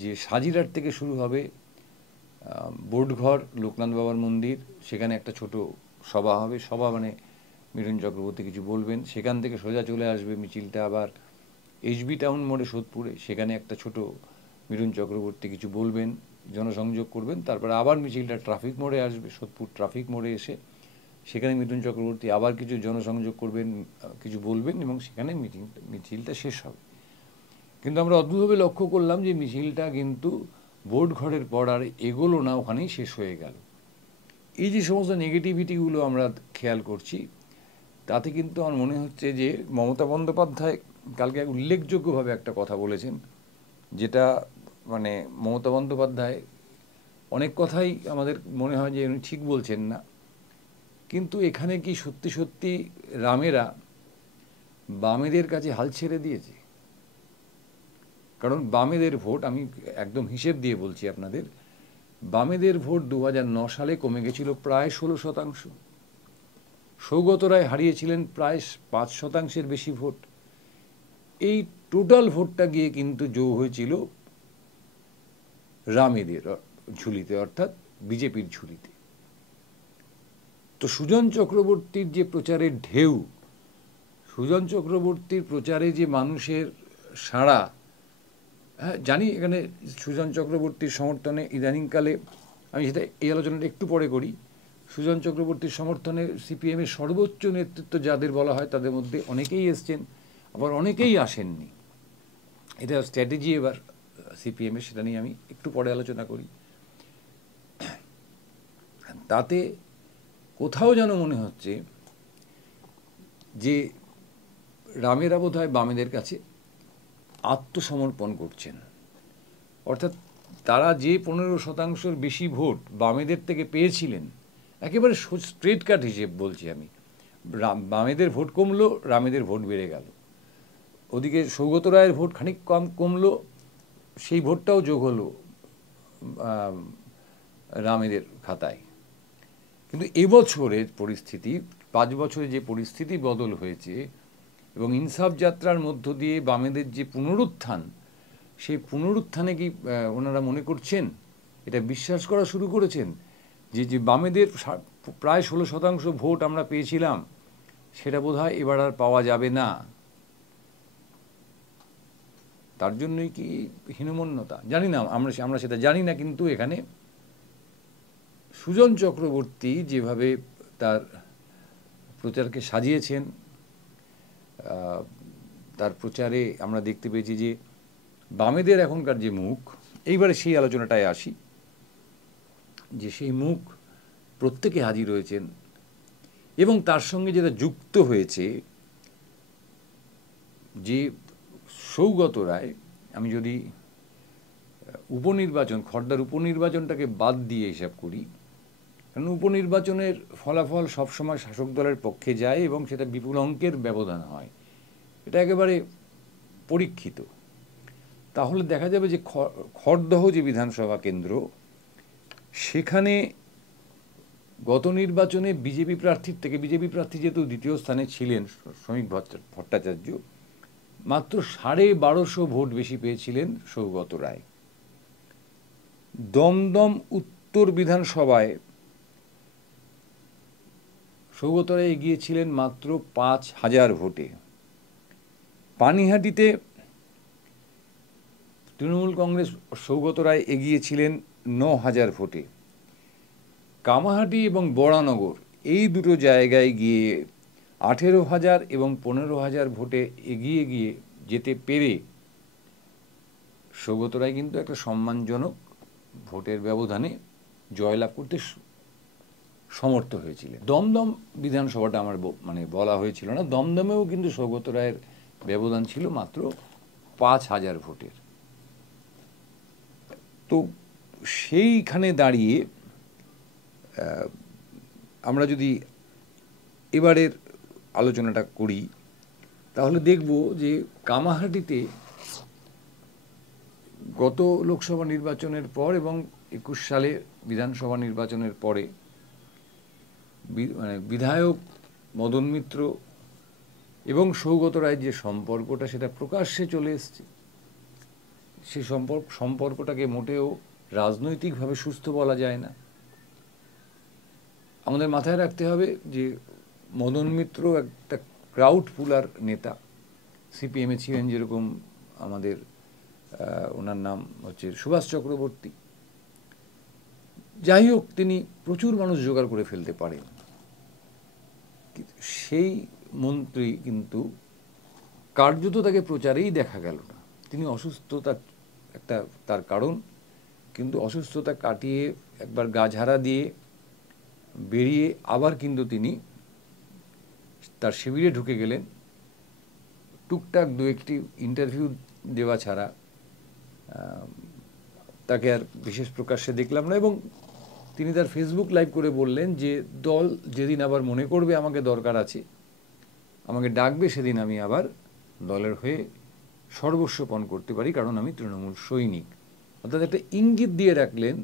যে সাজিরহাট থেকে শুরু হবে, বোর্ডঘর লোকনাথ বাবার মন্দির, সেখানে একটা ছোট সভা হবে। সভা মানে মিঠুন চক্রবর্তী কিছু বলবেন, সেখান থেকে সোজা চলে আসবে মিছিলটা আবার এইচবি টাউন মোড়ে সোদপুরে, সেখানে একটা ছোট মিঠুন চক্রবর্তী কিছু বলবেন, জনসংযোগ করবেন। তারপরে আবার মিছিলটা ট্রাফিক মোড়ে আসবে, সোদপুর ট্রাফিক মোড়ে এসে সেখানে মিঠুন চক্রবর্তী আবার কিছু জনসংযোগ করবেন, কিছু বলবেন, এবং সেখানে মিছিলটা শেষ হবে। কিন্তু আমরা অদ্ভুতভাবে লক্ষ্য করলাম যে মিছিলটা কিন্তু ভোট ঘরের পর আর এগোলো না, ওখানেই শেষ হয়ে গেল। এই যে সমস্ত নেগেটিভিটিগুলো আমরা খেয়াল করছি, তাতে কিন্তু আমার মনে হচ্ছে যে মমতা বন্দ্যোপাধ্যায় কালকে উল্লেখযোগ্যভাবে একটা কথা বলেছেন, যেটা মানে মমতা বন্দ্যোপাধ্যায় অনেক কথাই আমাদের মনে হয় যে উনি ঠিক বলছেন না, কিন্তু এখানে কি সত্যি সত্যি রামেরা বামেদের কাছে হাল ছেড়ে দিয়েছে? কারণ বামেদের ভোট, আমি একদম হিসেব দিয়ে বলছি আপনাদের, বামেদের ভোট 2009 সালে কমে গেছিল প্রায় 16%। সৌগত রায় হারিয়েছিলেন প্রায় 5%-এর বেশি ভোট। এই টোটাল ভোটটা গিয়ে কিন্তু যোগ হয়েছিল রামেদের ঝুলিতে, অর্থাৎ বিজেপির ঝুলিতে। তো সুজন চক্রবর্তীর যে প্রচারের ঢেউ, সুজন চক্রবর্তীর প্রচারে যে মানুষের সাড়া, হ্যাঁ জানি এখানে সুজন চক্রবর্তীর সমর্থনে ইদানিংকালে, আমি সেটা এই আলোচনাটা একটু পরে করি, সুজন চক্রবর্তীর সমর্থনে সিপিএমের সর্বোচ্চ নেতৃত্ব যাদের বলা হয় তাদের মধ্যে অনেকেই এসছেন, আবার অনেকেই আসেননি। এটা স্ট্র্যাটেজি এবার সিপিএমের, সেটা নিয়ে আমি একটু পরে আলোচনা করি। তাতে কোথাও যেন মনে হচ্ছে যে রামেরা বোধহয় বামেদের কাছে আত্মসমর্পণ করছেন, অর্থাৎ তারা যে 15%-র বেশি ভোট বামেদের থেকে পেয়েছিলেন, একেবারে স্ট্রেট কাট হিসেব বলছি আমি, বামেদের ভোট কমলো, রামেদের ভোট বেড়ে গেল। ওদিকে সৌগত রায়ের ভোট খানিক কম কমলো, সেই ভোটটাও যোগ হলো রামেদের খাতায়। কিন্তু এবছরের পরিস্থিতি, 5 বছরে যে পরিস্থিতি বদল হয়েছে এবং ইনসাফ যাত্রার মধ্য দিয়ে বামেদের যে পুনরুত্থান, সেই পুনরুত্থানে কি ওনারা মনে করছেন, এটা বিশ্বাস করা শুরু করেছেন যে বামেদের প্রায় 16% ভোট আমরা পেয়েছিলাম, সেটা বোধহয় এবার আর পাওয়া যাবে না? তার জন্যই কি হীনমন্যতা? জানি না, আমরা সেটা জানি না। কিন্তু এখানে সুজন চক্রবর্তী যেভাবে তার প্রচারকে সাজিয়েছেন, তার প্রচারে আমরা দেখতে পেয়েছি যে বামেদের এখনকার যে মুখ, এইবারে সেই আলোচনাটায় আসি, যে সেই মুখ প্রত্যেকে হাজির হয়েছেন এবং তার সঙ্গে যেটা যুক্ত হয়েছে যে সৌগত রায়, আমি যদি উপনির্বাচন, খড়দার উপনির্বাচনটাকে বাদ দিয়ে হিসাব করি, কারণ উপনির্বাচনের ফলাফল সবসময় শাসক দলের পক্ষে যায় এবং সেটা বিপুল অঙ্কের ব্যবধান হয়, এটা একেবারে পরীক্ষিত। তাহলে দেখা যাবে যে খড়দহ যে বিধানসভা কেন্দ্র, সেখানে গত নির্বাচনে বিজেপি প্রার্থীর থেকে, বিজেপি প্রার্থী যেহেতু দ্বিতীয় স্থানে ছিলেন শ্রমিক ভট্টাচার্য, মাত্র 1250 ভোট বেশি পেয়েছিলেন সৌগত রায়। দমদম উত্তর বিধানসভায় সৌগত রায় এগিয়েছিলেন মাত্র 5000 ভোটে। পানিহাটিতে তৃণমূল কংগ্রেস সৌগত রায় এগিয়েছিলেন 9000 ভোটে। কামাহাটি এবং বরানগর এই দুটো জায়গায় গিয়ে 18000 এবং 15000 ভোটে এগিয়ে গিয়ে যেতে পেরে সৌগত রায় কিন্তু একটা সম্মানজনক ভোটের ব্যবধানে জয়লাভ করতে সমর্থ হয়েছিলেন। দমদম বিধানসভাটা আমার বলা হয়েছিল না, দমদমেও কিন্তু সৌগত রায়ের ব্যবধান ছিল মাত্র 5000 ভোটের। তো সেইখানে দাঁড়িয়ে আমরা যদি এবারের আলোচনাটা করি, তাহলে দেখব যে কামাহাটিতে গত লোকসভা নির্বাচনের পর এবং 21 সালে বিধানসভা নির্বাচনের পরে বিধায়ক মদন মিত্র এবং সৌগত রায়ের যে সম্পর্কটা, সেটা প্রকাশ্যে চলে এসছে। সেই সম্পর্কটাকে মোটেও রাজনৈতিকভাবে সুস্থ বলা যায় না। আমাদের মাথায় রাখতে হবে যে মদন মিত্র একটা ক্রাউড পুলার নেতা, সিপিএমে ছিলেন যেরকম আমাদের ওনার নাম হচ্ছে সুভাষ চক্রবর্তী। যাই হোক, তিনি প্রচুর মানুষ জোগাড় করে ফেলতে পারেন। সেই মন্ত্রী কিন্তু কার্যত তাকে প্রচারেই দেখা গেল না। তিনি অসুস্থতা একটা তার কারণ, কিন্তু অসুস্থতা কাটিয়ে একবার গা ঝাড়া দিয়ে বেরিয়ে আবার কিন্তু তিনি তার শিবিরে ঢুকে গেলেন। টুকটাক দু একটি ইন্টারভিউ দেওয়া ছাড়া তাকে আর বিশেষ প্রকাশ্যে দেখলাম না। এবং তিনি তার ফেসবুক লাইভ করে বললেন যে দল যেদিন আবার মনে করবে আমাকে দরকার আছে, আমাকে ডাকবে, সেদিন আমি আবার দলের হয়ে সর্বস্বপণ করতে পারি, কারণ আমি তৃণমূল সৈনিক। অর্থাৎ একটা ইঙ্গিত দিয়ে রাখলেন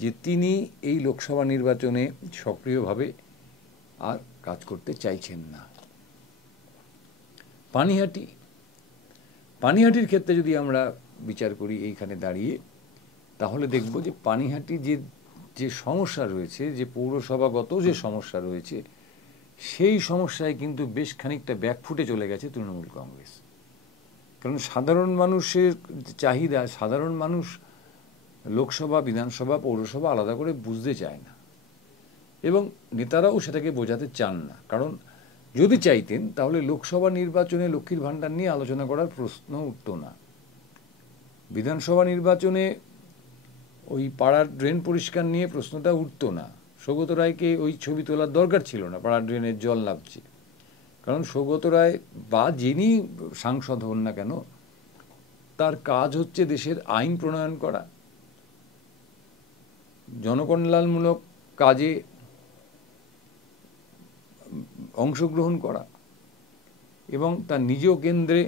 যে তিনি এই লোকসভা নির্বাচনে সক্রিয়ভাবে আর কাজ করতে চাইছেন না। পানিহাটির ক্ষেত্রে যদি আমরা বিচার করি এইখানে দাঁড়িয়ে, তাহলে দেখব যে পানিহাটি যে সমস্যা রয়েছে, যে পৌরসভাগত যে সমস্যা রয়েছে, সেই সমস্যায় কিন্তু বেশ খানিকটা ব্যাকফুটে চলে গেছে তৃণমূল কংগ্রেস। কারণ সাধারণ মানুষের চাহিদা, সাধারণ মানুষ লোকসভা, বিধানসভা, পৌরসভা আলাদা করে বুঝতে চায় না, এবং নেতারাও সেটাকে বোঝাতে চান না। কারণ যদি চাইতেন তাহলে লোকসভা নির্বাচনে লক্ষ্মীর ভাণ্ডার নিয়ে আলোচনা করার প্রশ্ন উঠত না। বিধানসভা নির্বাচনে ওই পাড়ার ড্রেন পরিষ্কার নিয়ে প্রশ্নটা উঠত না। সৌগত রায়কে ওই ছবি তোলার দরকার ছিল না, পাড়ার ড্রেনের জল নামছে। কারণ সৌগত রায় বা যিনি সাংসদ হন না কেন, তার কাজ হচ্ছে দেশের আইন প্রণয়ন করা, জনকল্যাণমূলক কাজে অংশগ্রহণ করা, এবং তার নিজ কেন্দ্রে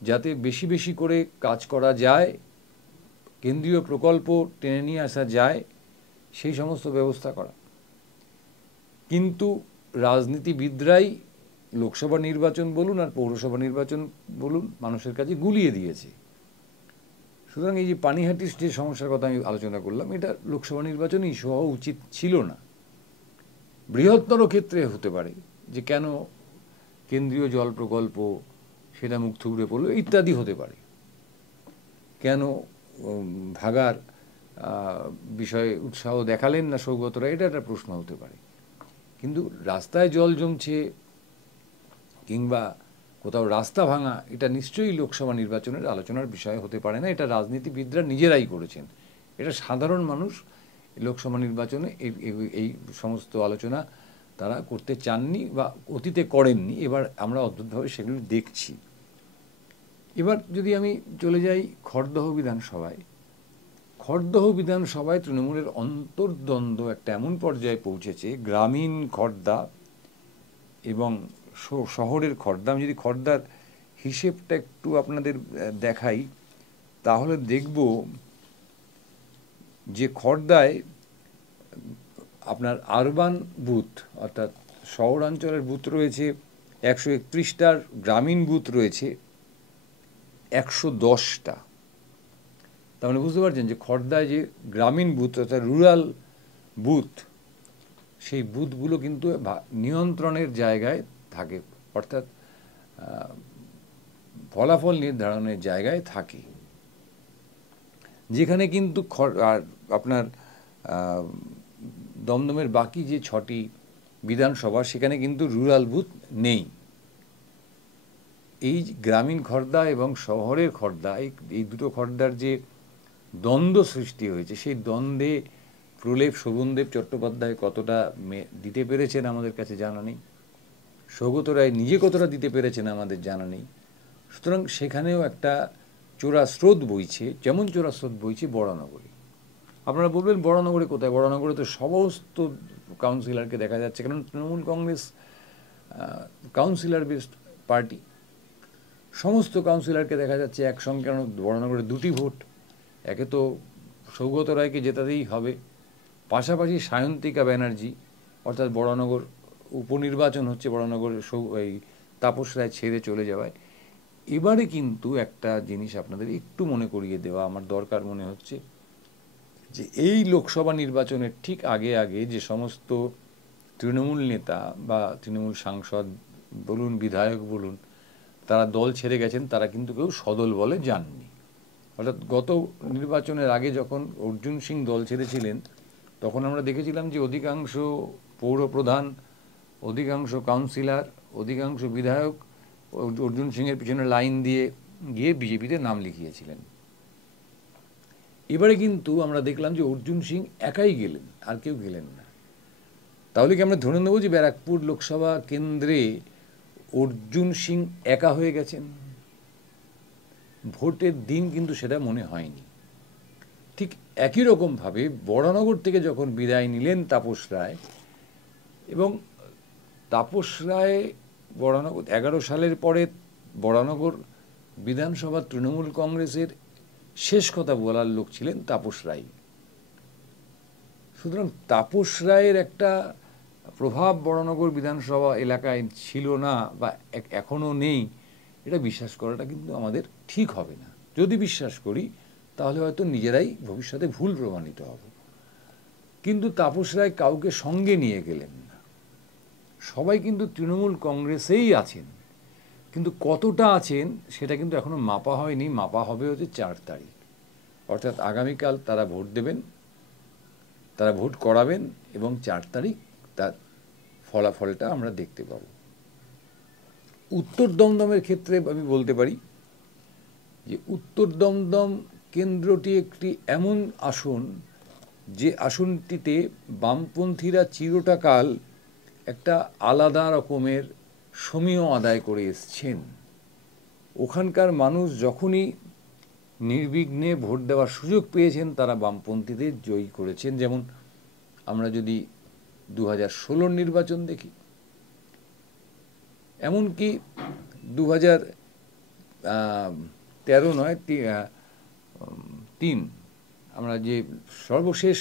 যাতে বেশি বেশি করে কাজ করা যায়, কেন্দ্রীয় প্রকল্প টেনে নিয়ে আসা যায়, সেই সমস্ত ব্যবস্থা করা। কিন্তু রাজনীতিবিদরাই লোকসভা নির্বাচন বলুন আর পৌরসভা নির্বাচন বলুন মানুষের কাছে গুলিয়ে দিয়েছে। সুতরাং এই যে পানিহাটির যে সমস্যার কথা আমি আলোচনা করলাম, এটা লোকসভা নির্বাচনই হওয়া উচিত ছিল না। বৃহত্তর ক্ষেত্রে হতে পারে যে কেন কেন্দ্রীয় জল প্রকল্প সেটা মুখ থুবড়ে পড়লো ইত্যাদি হতে পারে, কেন ভাগার বিষয়ে উৎসাহ দেখালেন না সৌগতরা, এটা একটা প্রশ্ন হতে পারে। কিন্তু রাস্তায় জল জমছে কিংবা কোথাও রাস্তা ভাঙা, এটা নিশ্চয়ই লোকসভা নির্বাচনের আলোচনার বিষয় হতে পারে না। এটা রাজনীতিবিদরা নিজেরাই করেছেন। এটা সাধারণ মানুষ লোকসভা নির্বাচনে এই সমস্ত আলোচনা তারা করতে চাননি বা অতীতে করেননি। এবার আমরা অদ্ভুতভাবে সেগুলো দেখছি। এবার যদি আমি চলে যাই খড়দহ বিধানসভায় তৃণমূলের অন্তর্দ্বন্দ্ব একটা এমন পর্যায়ে পৌঁছেছে, গ্রামীণ খড়দা এবং শহরের খড়দা। আমি যদি খড়দার হিসেবটা একটু আপনাদের দেখাই, তাহলে দেখব যে খড়দায় আপনার আরবান বুথ অর্থাৎ শহরাঞ্চলের বুথ রয়েছে 131টার, গ্রামীণ বুথ রয়েছে 110টা। তার মানে বুঝতে পারছেন যে খড়দায় যে গ্রামীণ বুথ অর্থাৎ রুরাল বুথ, সেই বুথগুলো কিন্তু নিয়ন্ত্রণের জায়গায় থাকে, অর্থাৎ ফলাফল নির্ধারণের জায়গায় থাকে, যেখানে কিন্তু আপনার দমদমের বাকি যে 6টি বিধানসভা সেখানে কিন্তু রুরাল বুথ নেই। এই গ্রামীণ খড়দা এবং শহরের খড়দা, এই দুটো খড়দার যে দ্বন্দ্ব সৃষ্টি হয়েছে, সেই দ্বন্দ্বে প্রলেপ শোভনদেব চট্টোপাধ্যায় কতটা দিতে পেরেছেন আমাদের কাছে জানা নেই, সৌগত রায় নিজে কতটা দিতে পেরেছেন আমাদের জানা নেই। সুতরাং সেখানেও একটা চোরা স্রোত বইছে, যেমন চোরা স্রোত বইছে বরানগরে। আপনারা বলবেন বরানগরে কোথায়? বরানগরে তো সমস্ত কাউন্সিলরকে দেখা যাচ্ছে, কারণ Trinamool Congress councillor based party. সমস্ত কাউন্সিলরকে দেখা যাচ্ছে একসঙ্গে, কারণ বরানগরে 2টি ভোট, একে তো সৌগত রায়কে জেতাতেই হবে, পাশাপাশি সায়ন্তিকা ব্যানার্জি, অর্থাৎ বরানগর উপনির্বাচন হচ্ছে বরানগর এই তাপস রায় ছেড়ে চলে যাওয়ায়। এবারে কিন্তু একটা জিনিস আপনাদের একটু মনে করিয়ে দেওয়া আমার দরকার মনে হচ্ছে, যে এই লোকসভা নির্বাচনের ঠিক আগে আগে যে সমস্ত তৃণমূল নেতা বা তৃণমূল সাংসদ বলুন, বিধায়ক বলুন, তারা দল ছেড়ে গেছেন, তারা কিন্তু কেউ সদল বলে যাননি। অর্থাৎ গত নির্বাচনের আগে যখন অর্জুন সিং দল ছেড়েছিলেন, তখন আমরা দেখেছিলাম যে অধিকাংশ পৌরপ্রধান, অধিকাংশ কাউন্সিলর, অধিকাংশ বিধায়ক অর্জুন সিংয়ের পিছনে লাইন দিয়ে গিয়ে বিজেপিতে নাম লিখিয়েছিলেন। এবারে কিন্তু আমরা দেখলাম যে অর্জুন সিং একাই গেলেন, আর কেউ গেলেন না। তাহলে কি আমরা ধরে নেব যে ব্যারাকপুর লোকসভা কেন্দ্রে অর্জুন সিং একা হয়ে গেছেন? ভোটের দিন কিন্তু সেটা মনে হয়নি। ঠিক একই রকমভাবে বরানগর থেকে যখন বিদায় নিলেন তাপস রায়, এবং তাপস রায় বরানগর 11 সালের পরে বরানগর বিধানসভা তৃণমূল কংগ্রেসের শেষ কথা বলার লোক ছিলেন তাপস রায়। সুতরাং তাপস রায়ের একটা প্রভাব বরানগর বিধানসভা এলাকায় ছিল না বা এখনও নেই, এটা বিশ্বাস করাটা কিন্তু আমাদের ঠিক হবে না। যদি বিশ্বাস করি তাহলে হয়তো নিজেরাই ভবিষ্যতে ভুল প্রমাণিত হব। কিন্তু তাপস রায় কাউকে সঙ্গে নিয়ে গেলেন না। সবাই কিন্তু তৃণমূল কংগ্রেসেই আছেন, কিন্তু কতটা আছেন সেটা কিন্তু এখনো মাপা হয়নি। মাপা হবে হচ্ছে 4 তারিখ, অর্থাৎ আগামীকাল তারা ভোট দেবেন, তারা ভোট করাবেন, এবং 4 তারিখ তার ফলাফলটা আমরা দেখতে পাব। উত্তর দমদমের ক্ষেত্রে আমি বলতে পারি যে উত্তর দমদম কেন্দ্রটি একটি এমন আসন, যে আসনটিতে বামপন্থীরা চিরটাকাল একটা আলাদা রকমের সমীহ আদায় করে এসছেন। ওখানকার মানুষ যখনই নির্বিঘ্নে ভোট দেওয়ার সুযোগ পেয়েছেন, তারা বামপন্থীদের জয়ী করেছেন। যেমন আমরা যদি 2016 নির্বাচন দেখি, এমনকি 2013 নয় 3, আমরা যে সর্বশেষ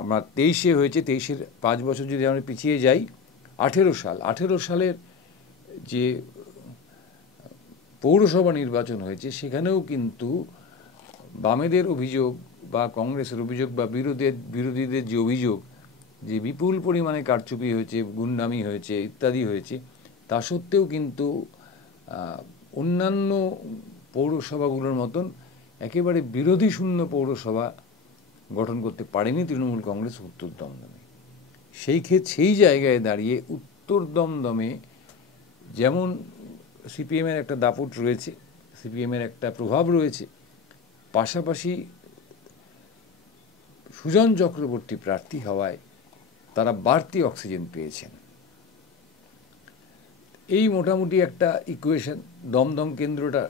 আমরা 23-এ হয়েছে, 23-এর 5 বছর যদি আমরা পিছিয়ে যাই, 18 সালের যে পৌরসভা নির্বাচন হয়েছে, সেখানেও কিন্তু বামেদের অভিযোগ বা কংগ্রেসের অভিযোগ বা বিরোধীদের যে অভিযোগ যে বিপুল পরিমাণে কারচুপি হয়েছে, গুন্ডামি হয়েছে ইত্যাদি হয়েছে, তা সত্ত্বেও কিন্তু অন্যান্য পৌরসভাগুলোর মতন একেবারে বিরোধী শূন্য পৌরসভা গঠন করতে পারেনি তৃণমূল কংগ্রেস উত্তর দমদমে। সেই জায়গায় দাঁড়িয়ে উত্তর দমদমে যেমন সিপিএমের একটা দাপট রয়েছে, সিপিএমের একটা প্রভাব রয়েছে, পাশাপাশি সুজন চক্রবর্তী প্রার্থী হওয়ায় তারা বাড়তি অক্সিজেন পেয়েছেন। এই মোটামুটি একটা ইকুয়েশন। দমদম কেন্দ্রটা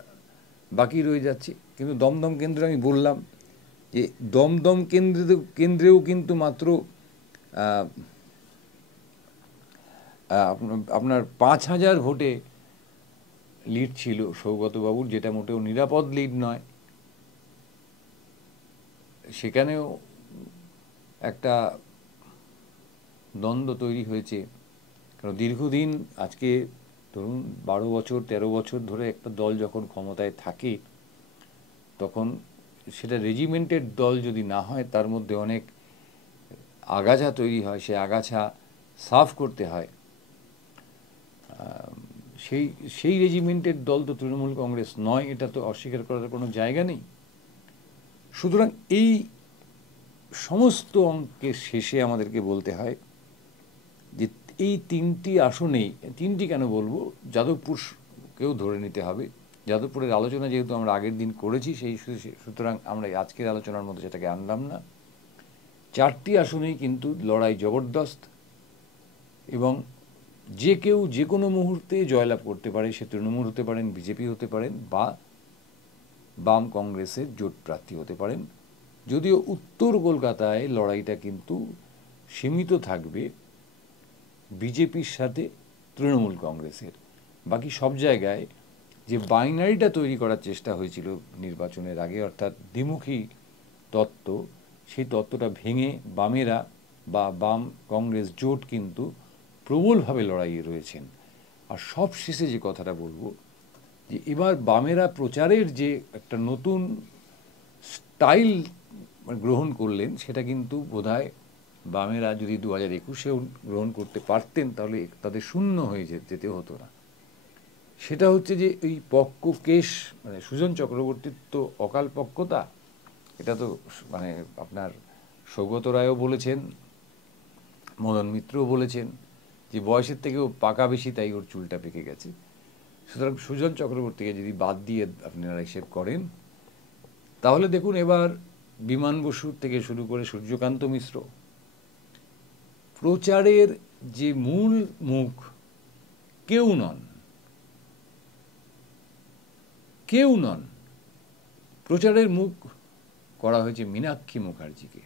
বাকি রয়ে যাচ্ছে, কিন্তু দমদম কেন্দ্র আমি বললাম যে দমদম কেন্দ্রেও কিন্তু মাত্র আপনার 5,000 ভোটে লিড ছিল সৌগতবাবুর, যেটা মোটেও নিরাপদ লিড নয়। সেখানেও একটা দ্বন্দ্ব তৈরি হয়েছে, কারণ দীর্ঘদিন, আজকে ধরুন 12 বছর 13 বছর ধরে একটা দল যখন ক্ষমতায় থাকে, তখন সেটা রেজিমেন্টের দল যদি না হয়, তার মধ্যে অনেক আগাছা তৈরি হয়, সে আগাছা সাফ করতে হয়। সেই রেজিমেন্টের দল তো তৃণমূল কংগ্রেস নয়, এটা তো অস্বীকার করার কোনো জায়গা নেই। সুতরাং এই সমস্ত অঙ্কের শেষে আমাদেরকে বলতে হয় যে এই 3টি আসনেই, 3টি কেন বলবো, যাদবপুরকেও ধরে নিতে হবে। যাদবপুরের আলোচনা যেহেতু আমরা আগের দিন করেছি, সুতরাং আমরা আজকের আলোচনার মধ্যে সেটাকে আনলাম না। 4টি আসনেই কিন্তু লড়াই জবরদস্ত, এবং যে কেউ যে কোনো মুহূর্তে জয়লাভ করতে পারে। সে তৃণমূল হতে পারেন, বিজেপি হতে পারেন, বা বাম কংগ্রেসের জোট প্রার্থী হতে পারেন। যদিও উত্তর কলকাতায় লড়াইটা কিন্তু সীমিত থাকবে বিজেপির সাথে তৃণমূল কংগ্রেসের। বাকি সব জায়গায় যে বাইনারিটা তৈরি করার চেষ্টা হয়েছিল নির্বাচনের আগে, অর্থাৎ দ্বিমুখী তত্ত্ব, সেই তত্ত্বটা ভেঙে বামেরা বা বাম কংগ্রেস জোট কিন্তু প্রবলভাবে লড়াইয়ে রয়েছেন। আর সব শেষে যে কথাটা বলবো, যে এবার বামেরা প্রচারের যে একটা নতুন স্টাইল গ্রহণ করলেন, সেটা কিন্তু বোধহয় বামেরা যদি 2021-এও গ্রহণ করতে পারতেন, তাহলে তাদের শূন্য হয়ে যেতে হতো না। সেটা হচ্ছে যে এই পক্ককেশ, মানে সুজন চক্রবর্তীর তো অকাল পক্কতা, এটা তো মানে আপনার সৌগত রায়ও বলেছেন, মদন মিত্রও বলেছেন যে বয়সের থেকেও পাকা বেশি, তাই ওর চুলটা পেকে গেছে। সুতরাং সুজন চক্রবর্তীকে যদি বাদ দিয়ে আপনারা হিসেব করেন, তাহলে দেখুন এবার বিমান বসু থেকে শুরু করে সূর্যকান্ত মিশ্র, প্রচারের যে মূল মুখ কেউ নন, কেউ নন। প্রচারের মুখ করা হয়েছে মীনাক্ষী মুখার্জিকে,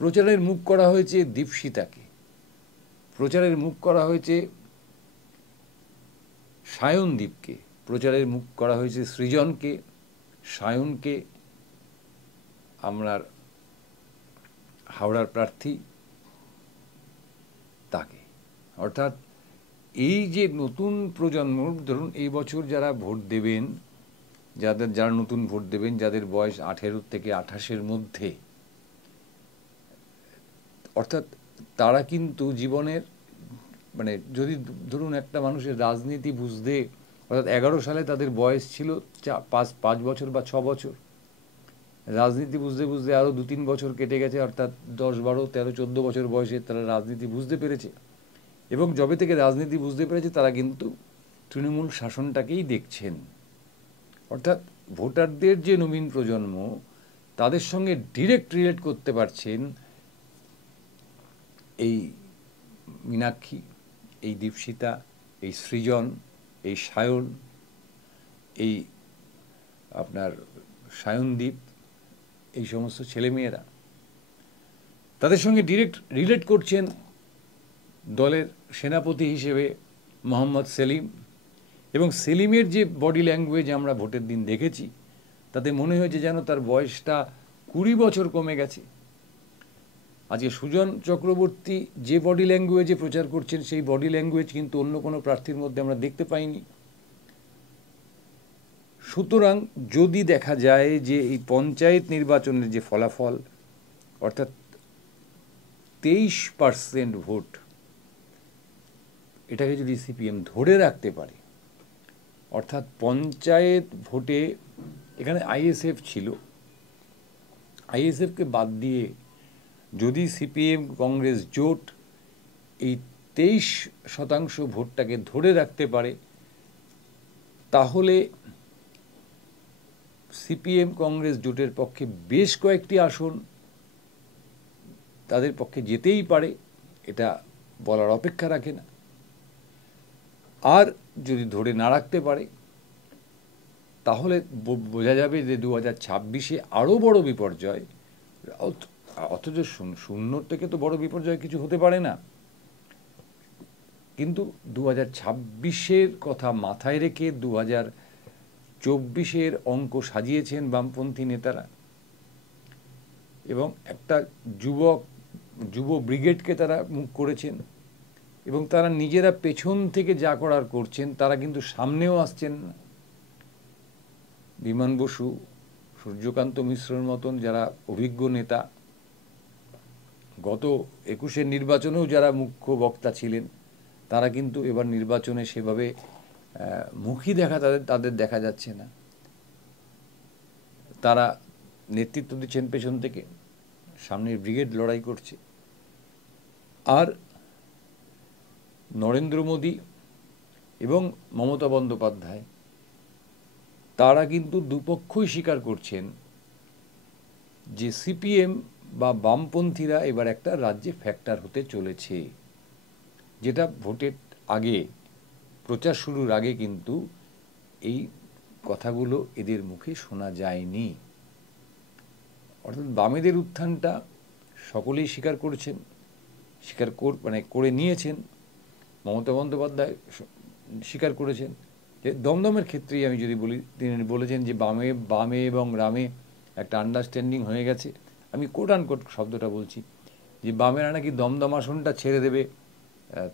প্রচারের মুখ করা হয়েছে দীপশিতাকে, প্রচারের মুখ করা হয়েছে সায়নদীপকে, প্রচারের মুখ করা হয়েছে সৃজনকে, সায়নকে, আমরা হাওড়ার প্রার্থী তাকে। অর্থাৎ এই যে নতুন প্রজন্ম, ধরুন এই বছর যারা ভোট দেবেন, যারা নতুন ভোট দেবেন, যাদের বয়স 18 থেকে 28-এর মধ্যে, অর্থাৎ তারা কিন্তু জীবনের মানে যদি ধরুন একটা মানুষের রাজনীতি বুঝতে, অর্থাৎ 11 সালে তাদের বয়স ছিল 5 বছর বা 6 বছর, রাজনীতি বুঝতে বুঝতে আরও 2-3 বছর কেটে গেছে, অর্থাৎ 10, 12, 13, 14 বছর বয়সে তারা রাজনীতি বুঝতে পেরেছে, এবং যবে থেকে রাজনীতি বুঝতে পেরেছে তারা কিন্তু তৃণমূল শাসনটাকেই দেখছেন। অর্থাৎ ভোটারদের যে নবীন প্রজন্ম, তাদের সঙ্গে ডিরেক্ট রিলেট করতে পারছেন এই মীনাক্ষী, এই দীপশিতা, এই সৃজন, এই সায়ন, এই আপনার সায়নদীপ, এই সমস্ত ছেলেমেয়েরা তাদের সঙ্গে ডিরেক্ট রিলেট করছেন দলের সেনাপতি হিসেবে মোহাম্মদ সেলিম। এবং সেলিমের যে বডি ল্যাঙ্গুয়েজ আমরা ভোটের দিন দেখেছি, তাতে মনে হয়েছে যেন তার বয়সটা 20 বছর কমে গেছে। আজকে সুজন চক্রবর্তী যে বডি ল্যাঙ্গুয়েজে প্রচার করছেন, সেই বডি ল্যাঙ্গুয়েজ কিন্তু অন্য কোনো প্রার্থীর মধ্যে আমরা দেখতে পাইনি। সুতরাং যদি দেখা যায় যে এই পঞ্চায়েত নির্বাচনের যে ফলাফল, অর্থাৎ 23% ভোট, এটাকে যদি সিপিএম ধরে রাখতে পারে, অর্থাৎ পঞ্চায়েত ভোটে এখানে আইএসএফ ছিল, আইএসএফকে বাদ দিয়ে যদি সিপিএম কংগ্রেস জোট এই 23% ভোটটাকে ধরে রাখতে পারে, তাহলে সিপিএম কংগ্রেস জোটের পক্ষে বেশ কয়েকটি আসন তাদের পক্ষে যেতেই পারে, এটা বলার অপেক্ষা রাখে না। আর যদি ধরে না রাখতে পারে, তাহলে বোঝা যাবে যে 2026-এ আরও বড় বিপর্যয়, অথচ 0 থেকে তো বড় বিপর্যয় কিছু হতে পারে না, কিন্তু 2026-এর কথা মাথায় রেখে 2024-এর অঙ্ক সাজিয়েছেন বামপন্থী নেতারা, এবং একটা যুব ব্রিগেডকে তারা মুখ করেছেন, এবং তারা নিজেরা পেছন থেকে যা করার করছেন, তারা কিন্তু সামনেও আসছেন না। বিমান বসু, সূর্যকান্ত মিশ্রর মতন যারা অভিজ্ঞ নেতা, গত 21-এর নির্বাচনেও যারা মুখ্য বক্তা ছিলেন, তারা কিন্তু এবার নির্বাচনে সেভাবে মুখই তাদের দেখা যাচ্ছে না। তারা নেতৃত্ব দিচ্ছেন পেছন থেকে, সামনের ব্রিগেড লড়াই করছে। আর নরেন্দ্র মোদী এবং মমতা বন্দ্যোপাধ্যায়, তারা কিন্তু দুপক্ষই স্বীকার করছেন যে সিপিএম বা বামপন্থীরা এবার একটা রাজ্যে ফ্যাক্টর হতে চলেছে, যেটা ভোটের আগে, প্রচার শুরুর আগে কিন্তু এই কথাগুলো এদের মুখে শোনা যায়নি। অর্থাৎ বামেদের উত্থানটা সকলেই স্বীকার করেছেন, করে নিয়েছেন। মমতা বন্দ্যোপাধ্যায় স্বীকার করেছেন যে দমদমের ক্ষেত্রেই আমি যদি বলি, তিনি বলেছেন যে বামে এবং রামে একটা আন্ডারস্ট্যান্ডিং হয়ে গেছে। আমি কোট আনকোট শব্দটা বলছি, যে বামেরা নাকি দমদম আসনটা ছেড়ে দেবে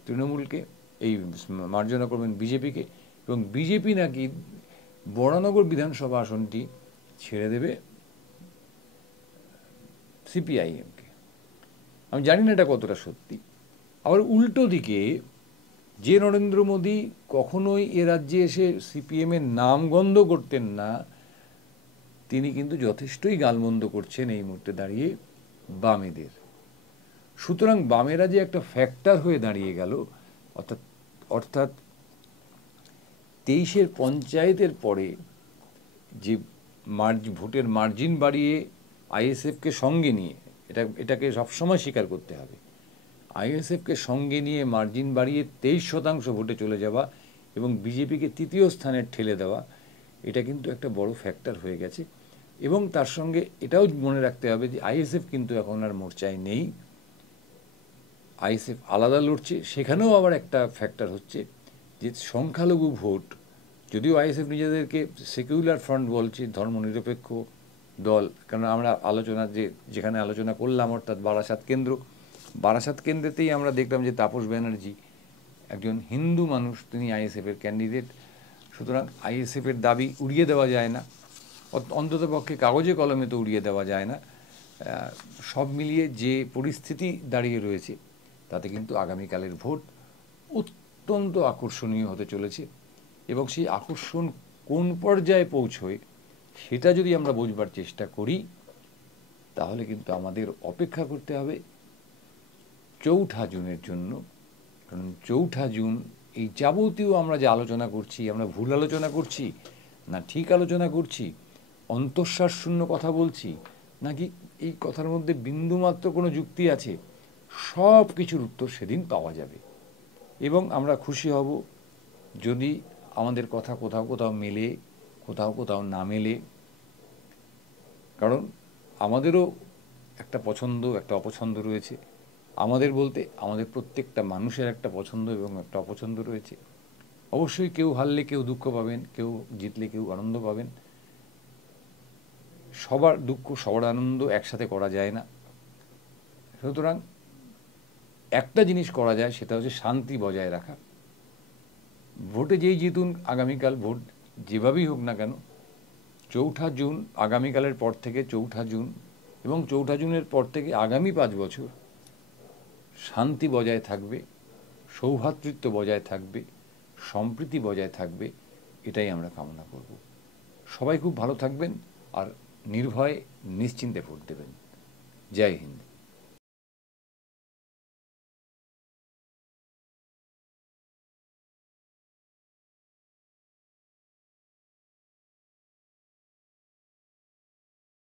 তৃণমূলকে, এই মার্জনা করবেন বিজেপিকে, এবং বিজেপি নাকি বরানগর বিধানসভা আসনটি ছেড়ে দেবে সিপিআইএমকে। আমি জানি না এটা কতটা সত্যি। আবার উল্টো দিকে যে নরেন্দ্র মোদী কখনোই এ রাজ্যে এসে সিপিএমের নাম গন্ধ করতেন না, তিনি কিন্তু যথেষ্টই গালমন্দ করছেন এই মুহূর্তে দাঁড়িয়ে বামেদের। সুতরাং বামেরা যে একটা ফ্যাক্টর হয়ে দাঁড়িয়ে গেল, অর্থাৎ 23-এর পঞ্চায়েতের পরে যে ভোটের মার্জিন বাড়িয়ে আইএসএফকে সঙ্গে নিয়ে, এটাকে সবসময় স্বীকার করতে হবে, আইএসএফকে সঙ্গে নিয়ে মার্জিন বাড়িয়ে 23% ভোটে চলে যাওয়া এবং বিজেপিকে তৃতীয় স্থানে ঠেলে দেওয়া, এটা কিন্তু একটা বড় ফ্যাক্টর হয়ে গেছে। এবং তার সঙ্গে এটাও মনে রাখতে হবে যে আইএসএফ কিন্তু এখন আর মোর্চায় নেই, আইএসএফ আলাদা লড়ছে। সেখানেও আবার একটা ফ্যাক্টর হচ্ছে যে সংখ্যালঘু ভোট, যদিও আইএসএফ নিজেদেরকে সেকুলার ফ্রন্ট বলছে, ধর্মনিরপেক্ষ দল, কারণ আমরা যেখানে আলোচনা করলাম অর্থাৎ বারাসাত কেন্দ্রেতেই আমরা দেখলাম যে তাপস ব্যানার্জি একজন হিন্দু মানুষ, তিনি আইএসএফের ক্যান্ডিডেট। সুতরাং আইএসএফের দাবি উড়িয়ে দেওয়া যায় না, অন্ততপক্ষে কাগজে কলমে তো উড়িয়ে দেওয়া যায় না। সব মিলিয়ে যে পরিস্থিতি দাঁড়িয়ে রয়েছে তাতে কিন্তু আগামীকালের ভোট অত্যন্ত আকর্ষণীয় হতে চলেছে। এবং সেই আকর্ষণ কোন পর্যায়ে পৌঁছয় সেটা যদি আমরা বুঝবার চেষ্টা করি, তাহলে কিন্তু আমাদের অপেক্ষা করতে হবে 4 জুনের জন্য। কারণ 4 জুন এই যাবতীয় আমরা যে আলোচনা করছি, আমরা ভুল আলোচনা করছি না ঠিক আলোচনা করছি, অন্তঃশ্বাস শূন্য কথা বলছি নাকি এই কথার মধ্যে বিন্দুমাত্র কোনো যুক্তি আছে, সব কিছুর উত্তর সেদিন পাওয়া যাবে। এবং আমরা খুশি হব যদি আমাদের কথা কোথাও কোথাও মেলে, কোথাও কোথাও না মেলে। কারণ আমাদেরও একটা পছন্দ একটা অপছন্দ রয়েছে। আমাদের বলতে আমাদের প্রত্যেকটা মানুষের একটা পছন্দ এবং একটা অপছন্দ রয়েছে। অবশ্যই কেউ হারলে কেউ দুঃখ পাবেন, কেউ জিতলে কেউ আনন্দ পাবেন। সবার দুঃখ সবার আনন্দ একসাথে করা যায় না। সুতরাং একটা জিনিস করা যায়, সেটা হচ্ছে শান্তি বজায় রাখা। ভোটে যেই জিতুন, আগামীকাল ভোট যেভাবেই হোক না কেন, 4 জুন আগামীকালের পর থেকে 4 জুন এবং 4 জুনের পর থেকে আগামী 5 বছর শান্তি বজায় থাকবে, সৌভ্রাতৃত্ব বজায় থাকবে, সম্প্রীতি বজায় থাকবে, এটাই আমরা কামনা করব। সবাই খুব ভালো থাকবেন আর নির্ভয়ে নিশ্চিন্তে ভোট দেবেন। জয় হিন্দ।